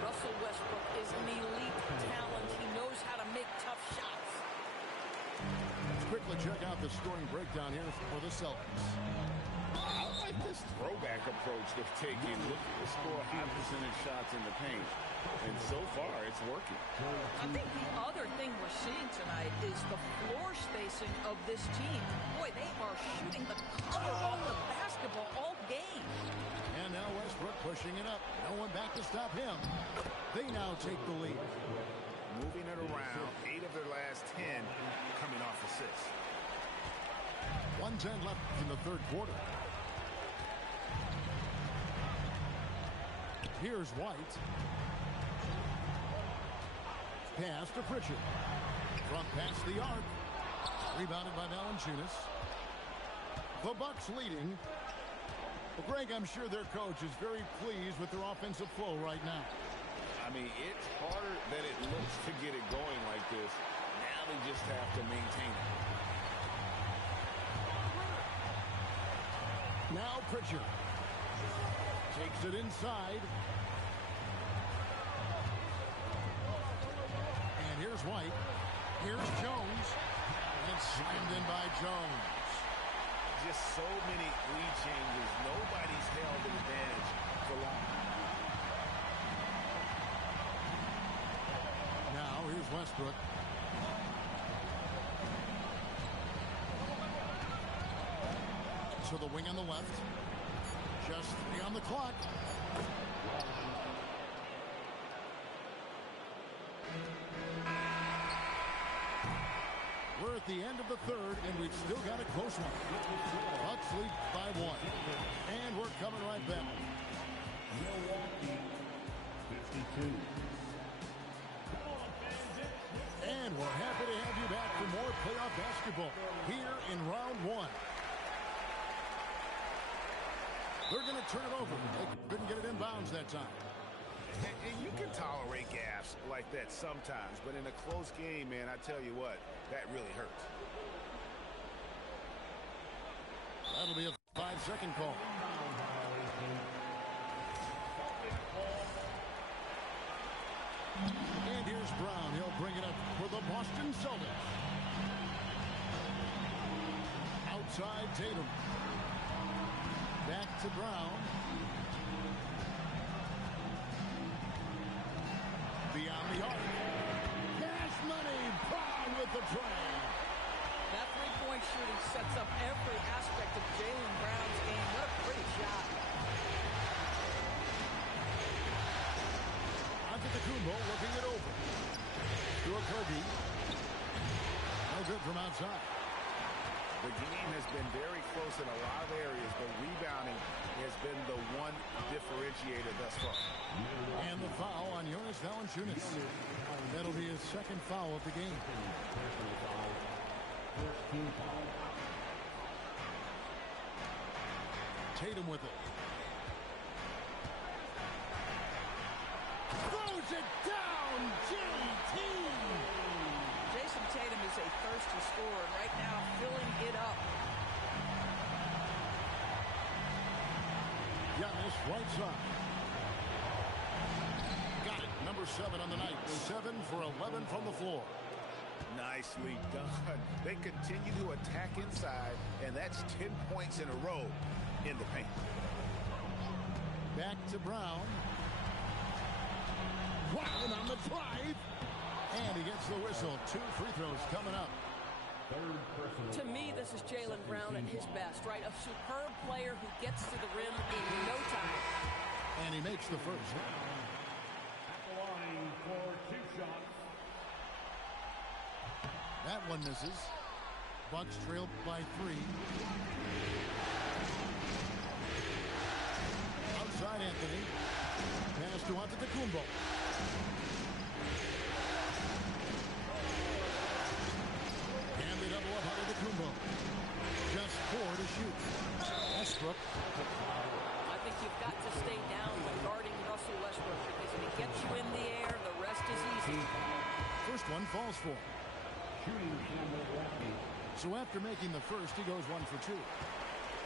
Russell Westbrook is an elite talent. He knows how to make tough shots. Let's quickly check out the scoring breakdown here for the Celtics. I like this throwback approach they're taking. Look at the score, high percentage shots in the paint. And so far, it's working. I think the other thing we're seeing tonight is the floor spacing of this team. Boy, they are shooting the cover off the basketball all game. And now Westbrook pushing it up. No one back to stop him. They now take the lead. Moving it around, 8 of their last 10 coming off assists. 1:10 left in the third quarter. Here's White. Pass to Pritchard. Front past the arc. Rebounded by Valanciunas. The Bucks leading. Well, Greg, I'm sure their coach is very pleased with their offensive flow right now. I mean, it's harder than it looks to get it going like this. Now they just have to maintain it. Now Pritchard. Takes it inside. And here's White. Here's Jones. And slammed in by Jones. Just so many lead changes. Nobody's held an advantage for long. Now here's Westbrook. To the wing on the left. Just 3 on the clock. We're at the end of the third, and we've still got a close one. Bucks lead by 1. And we're coming right back. Milwaukee, 52. And we're happy to have you back for more playoff basketball here in round 1. They're going to turn it over. They couldn't get it in bounds that time. And you can tolerate gaffes like that sometimes, but in a close game, man, I tell you what, that really hurts. That'll be a 5-second call. And here's Brown. He'll bring it up for the Boston Celtics. Outside Tatum. Back to Brown. Beyond the arc. Cash money. Brown with the try. That three-point shooting sets up every aspect of Jaylen Brown's game. What a pretty shot. Antetokounmpo looking it over. To a Kirby. No good from outside. The game has been very close in a lot of areas, but rebounding has been the one differentiator thus far. And the foul on Jonas Valanciunas. That'll be his second foul of the game. Tatum with it. Throws it down, JT! Jason Tatum is a thirsty scorer, and right now filling it up. Giannis right side. Got it. Number 7 on the night. 7 for 11 from the floor. Nicely done. They continue to attack inside, and that's 10 points in a row in the paint. Back to Brown. Brown on the drive. And he gets the whistle. 2 free throws coming up. To me, this is Jaylen Brown at his best, right? A superb player who gets to the rim in no time. And he makes the first. At the line for 2 shots. That one misses. Bucks trail by 3. Outside Anthony. Pass to Antetokounmpo. And they double up Antetokounmpo. Just 4 to shoot. Westbrook. I think you've got to stay down when guarding Russell Westbrook, because if he gets you in the air, the rest is easy. First one falls for him. So after making the first, he goes 1 for 2.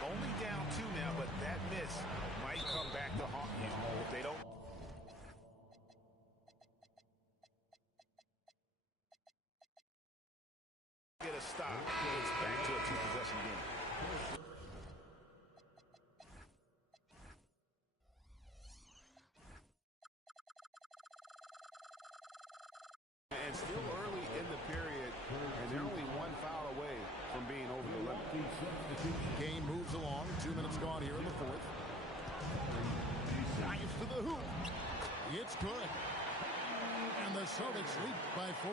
Only down 2 now, but that miss might come back to haunt you if they don't. Get a stop. It's back to a 2-possession game. And still early in the period, and they're only 1 foul away from being over the limit. Game moves along. 2 minutes gone here in the 4th. Drives to the hoop. It's good. And the Celtics lead by 4.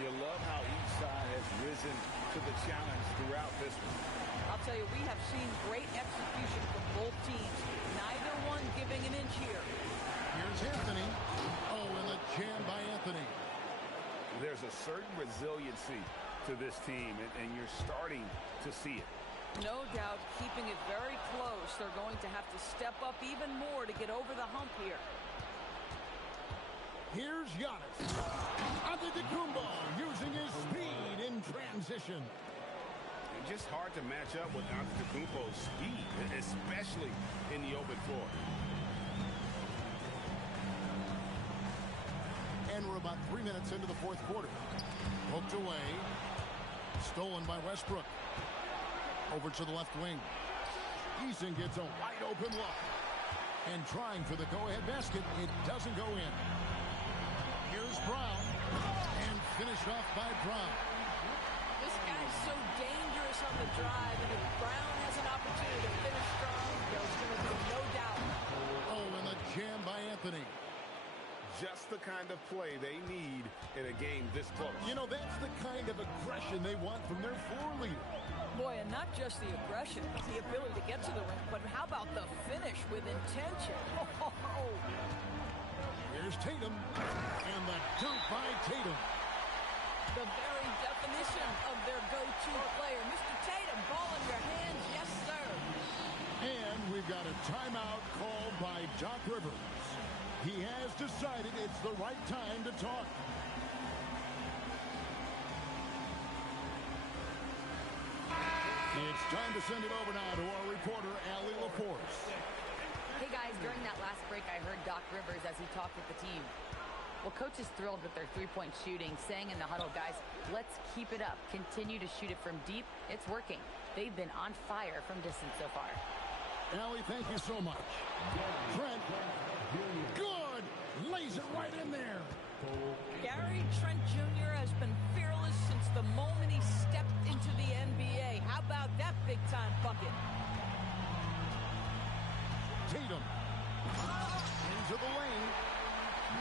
You love how each side has risen to the challenge throughout this one. I'll tell you, we have seen great execution from both teams. Neither one giving an inch here. Here's Anthony. Oh, and the jam by Anthony. There's a certain resiliency to this team, and you're starting to see it. No doubt, keeping it very close. They're going to have to step up even more to get over the hump here. Here's Giannis. Antetokounmpo using his speed in transition. It's just hard to match up with Antetokounmpo's speed, especially in the open floor. And we're about 3 minutes into the 4th quarter. Poked away. Stolen by Westbrook. Over to the left wing. Eason gets a wide open look. And trying for the go-ahead basket. It doesn't go in. Here's Brown. And finished off by Brown. This guy's so dangerous on the drive, and if Brown has an opportunity to finish strong, there's going to be no doubt. Oh, and the jam by Anthony. Just the kind of play they need in a game this close. You know, that's the kind of aggression they want from their floor leader. Boy, and not just the aggression, the ability to get to the rim, but how about the finish with intention? Oh. Here's Tatum, and the dunk by Tatum. The very definition of their go-to player. Mr. Tatum, ball in your hands, yes, sir. And we've got a timeout called by Doc Rivers. He has decided it's the right time to talk. It's It's time to send it over now to our reporter, Allie LaForce. Hey guys, during that last break, I heard Doc Rivers as he talked with the team. Well, coach is thrilled with their three-point shooting, saying in the huddle, guys, let's keep it up. Continue to shoot it from deep. It's working. They've been on fire from distance so far. Allie, thank you so much. Trent, good. Lays it right in there. Gary Trent Jr. has been fearless since the moment he stepped into the NBA. How about that big-time bucket? Tatum into the lane.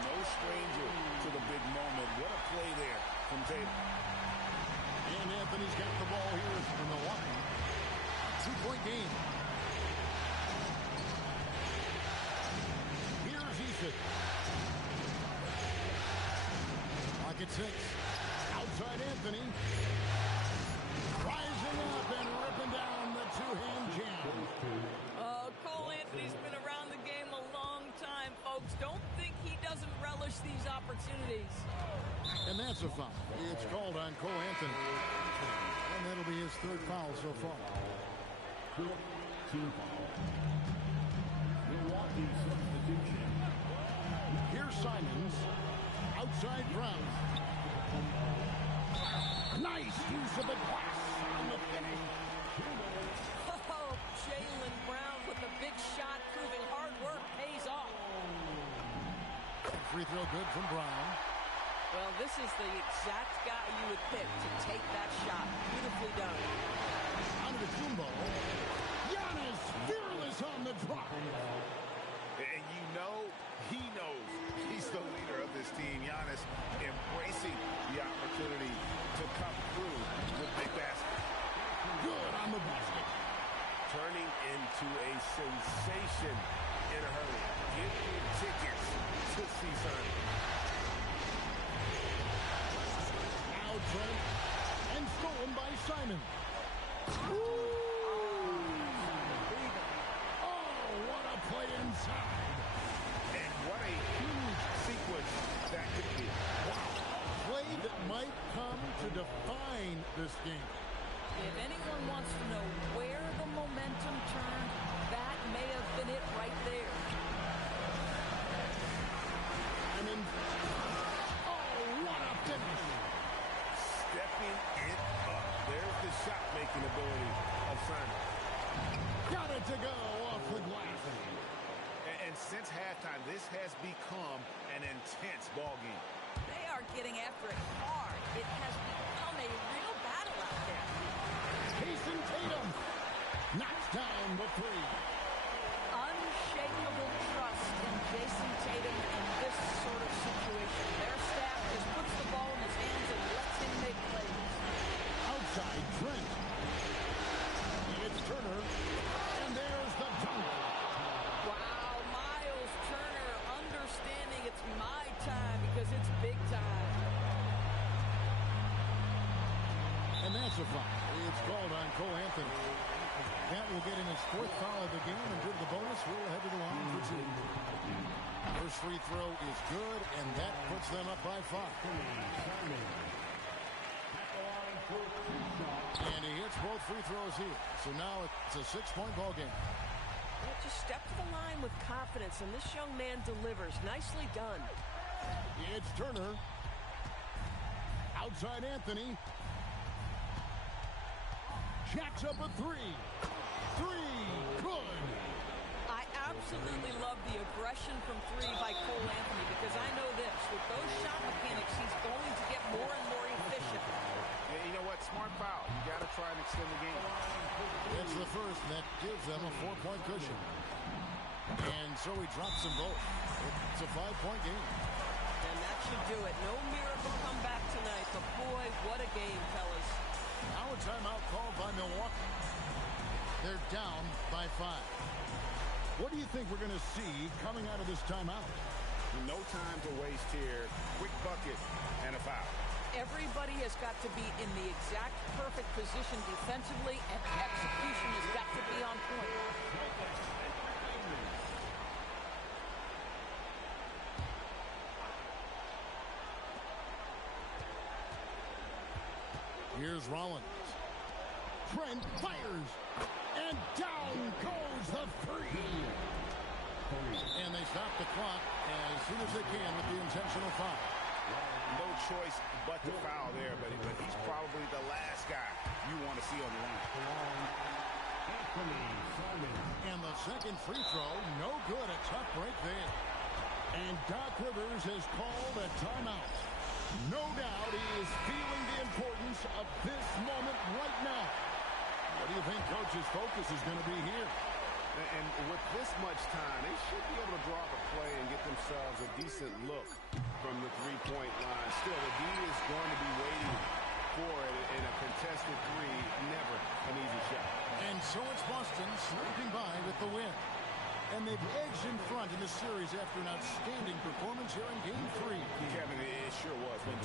No stranger to the big moment. What a play there from Tatum. And Anthony's got the ball here from the line. 2-point game. Here's Eason. Pocket 6. Outside Anthony. Rising up and ripping down the two-hand jam. Cole Anthony's been around the game a long time, folks. Don't think he doesn't relish these opportunities. And that's a foul. It's called on Cole Anthony. And that'll be his third foul so far. Team foul. Milwaukee substitution. Here's Simons. Outside Brown. Nice use of the glass on the finish. Oh, Jaylen Brown with a big shot, proving hard work pays off. Free throw good from Brown. Well, this is the exact guy you would pick to take that shot. Beautifully done. Under Kumbo. Giannis fearless on the drop. And you know, he knows he's the leader of this team. Giannis embracing the opportunity to come through with big basket. Good on the basket. Turning into a sensation in a hurry. Get your tickets to see Simon. Now Trent. And stolen by Simon. Oh, what a play inside. And what a huge sequence that could be. Wow. Play that might come to define this game. If anyone wants to know where the momentum turned, that may have been it right there. And then, oh, what a finish. Stepping it up. There's the shot-making ability of Simon. Got it to go off the glass. And since halftime, this has become an intense ball game. They are getting after it hard. It has become a real battle out there. Jason Tatum knocks down the three. Unshakable trust in Jason Tatum in this sort of situation. Their staff just puts the ball in his hands and lets him make plays. Outside Trent. It's Turner. And there's the dunk. Wow, Miles Turner understanding it's my time because it's big time. And that's a foul. It's called on Cole Anthony. That will get him his fourth foul of the game and go to the bonus. We'll head to the line for two. First free throw is good, and that puts them up by 5. And he hits both free throws here. So now it's a 6-point ball game. Well, just step to the line with confidence, and this young man delivers. Nicely done. It's Turner. Outside Anthony. Jacks up a 3. 3. Good. I absolutely love the aggression from 3 by Cole Anthony because I know this. With those shot mechanics, he's going to get more and more efficient. Yeah, you know what? Smart foul. You got to try and extend the game. It's the first, and that gives them a 4-point cushion. And so he drops them both. It's a 5-point game. And that should do it. No miracle comeback tonight, but boy, what a game, fellas. Now a timeout called by Milwaukee. They're down by 5. What do you think we're going to see coming out of this timeout? No time to waste here. Quick bucket and a foul. Everybody has got to be in the exact perfect position defensively, and execution has got to be on point. Here's Rollins. Trent fires. And down goes the three. And they stop the clock as soon as they can with the intentional foul. No choice but to foul there, but he's probably the last guy you want to see on the line. And the second free throw, no good. A tough break there. And Doc Rivers has called a timeout. No doubt he is feeling the importance of this moment right now. What do you think Coach's focus is going to be here? And with this much time, they should be able to draw up a play and get themselves a decent look from the three-point line. Still, the D is going to be waiting for it in a contested three. Never an easy shot. And so it's Boston sneaking by with the win. And they've edged in front in the series after an outstanding performance here in Game 3. Kevin, it sure was. When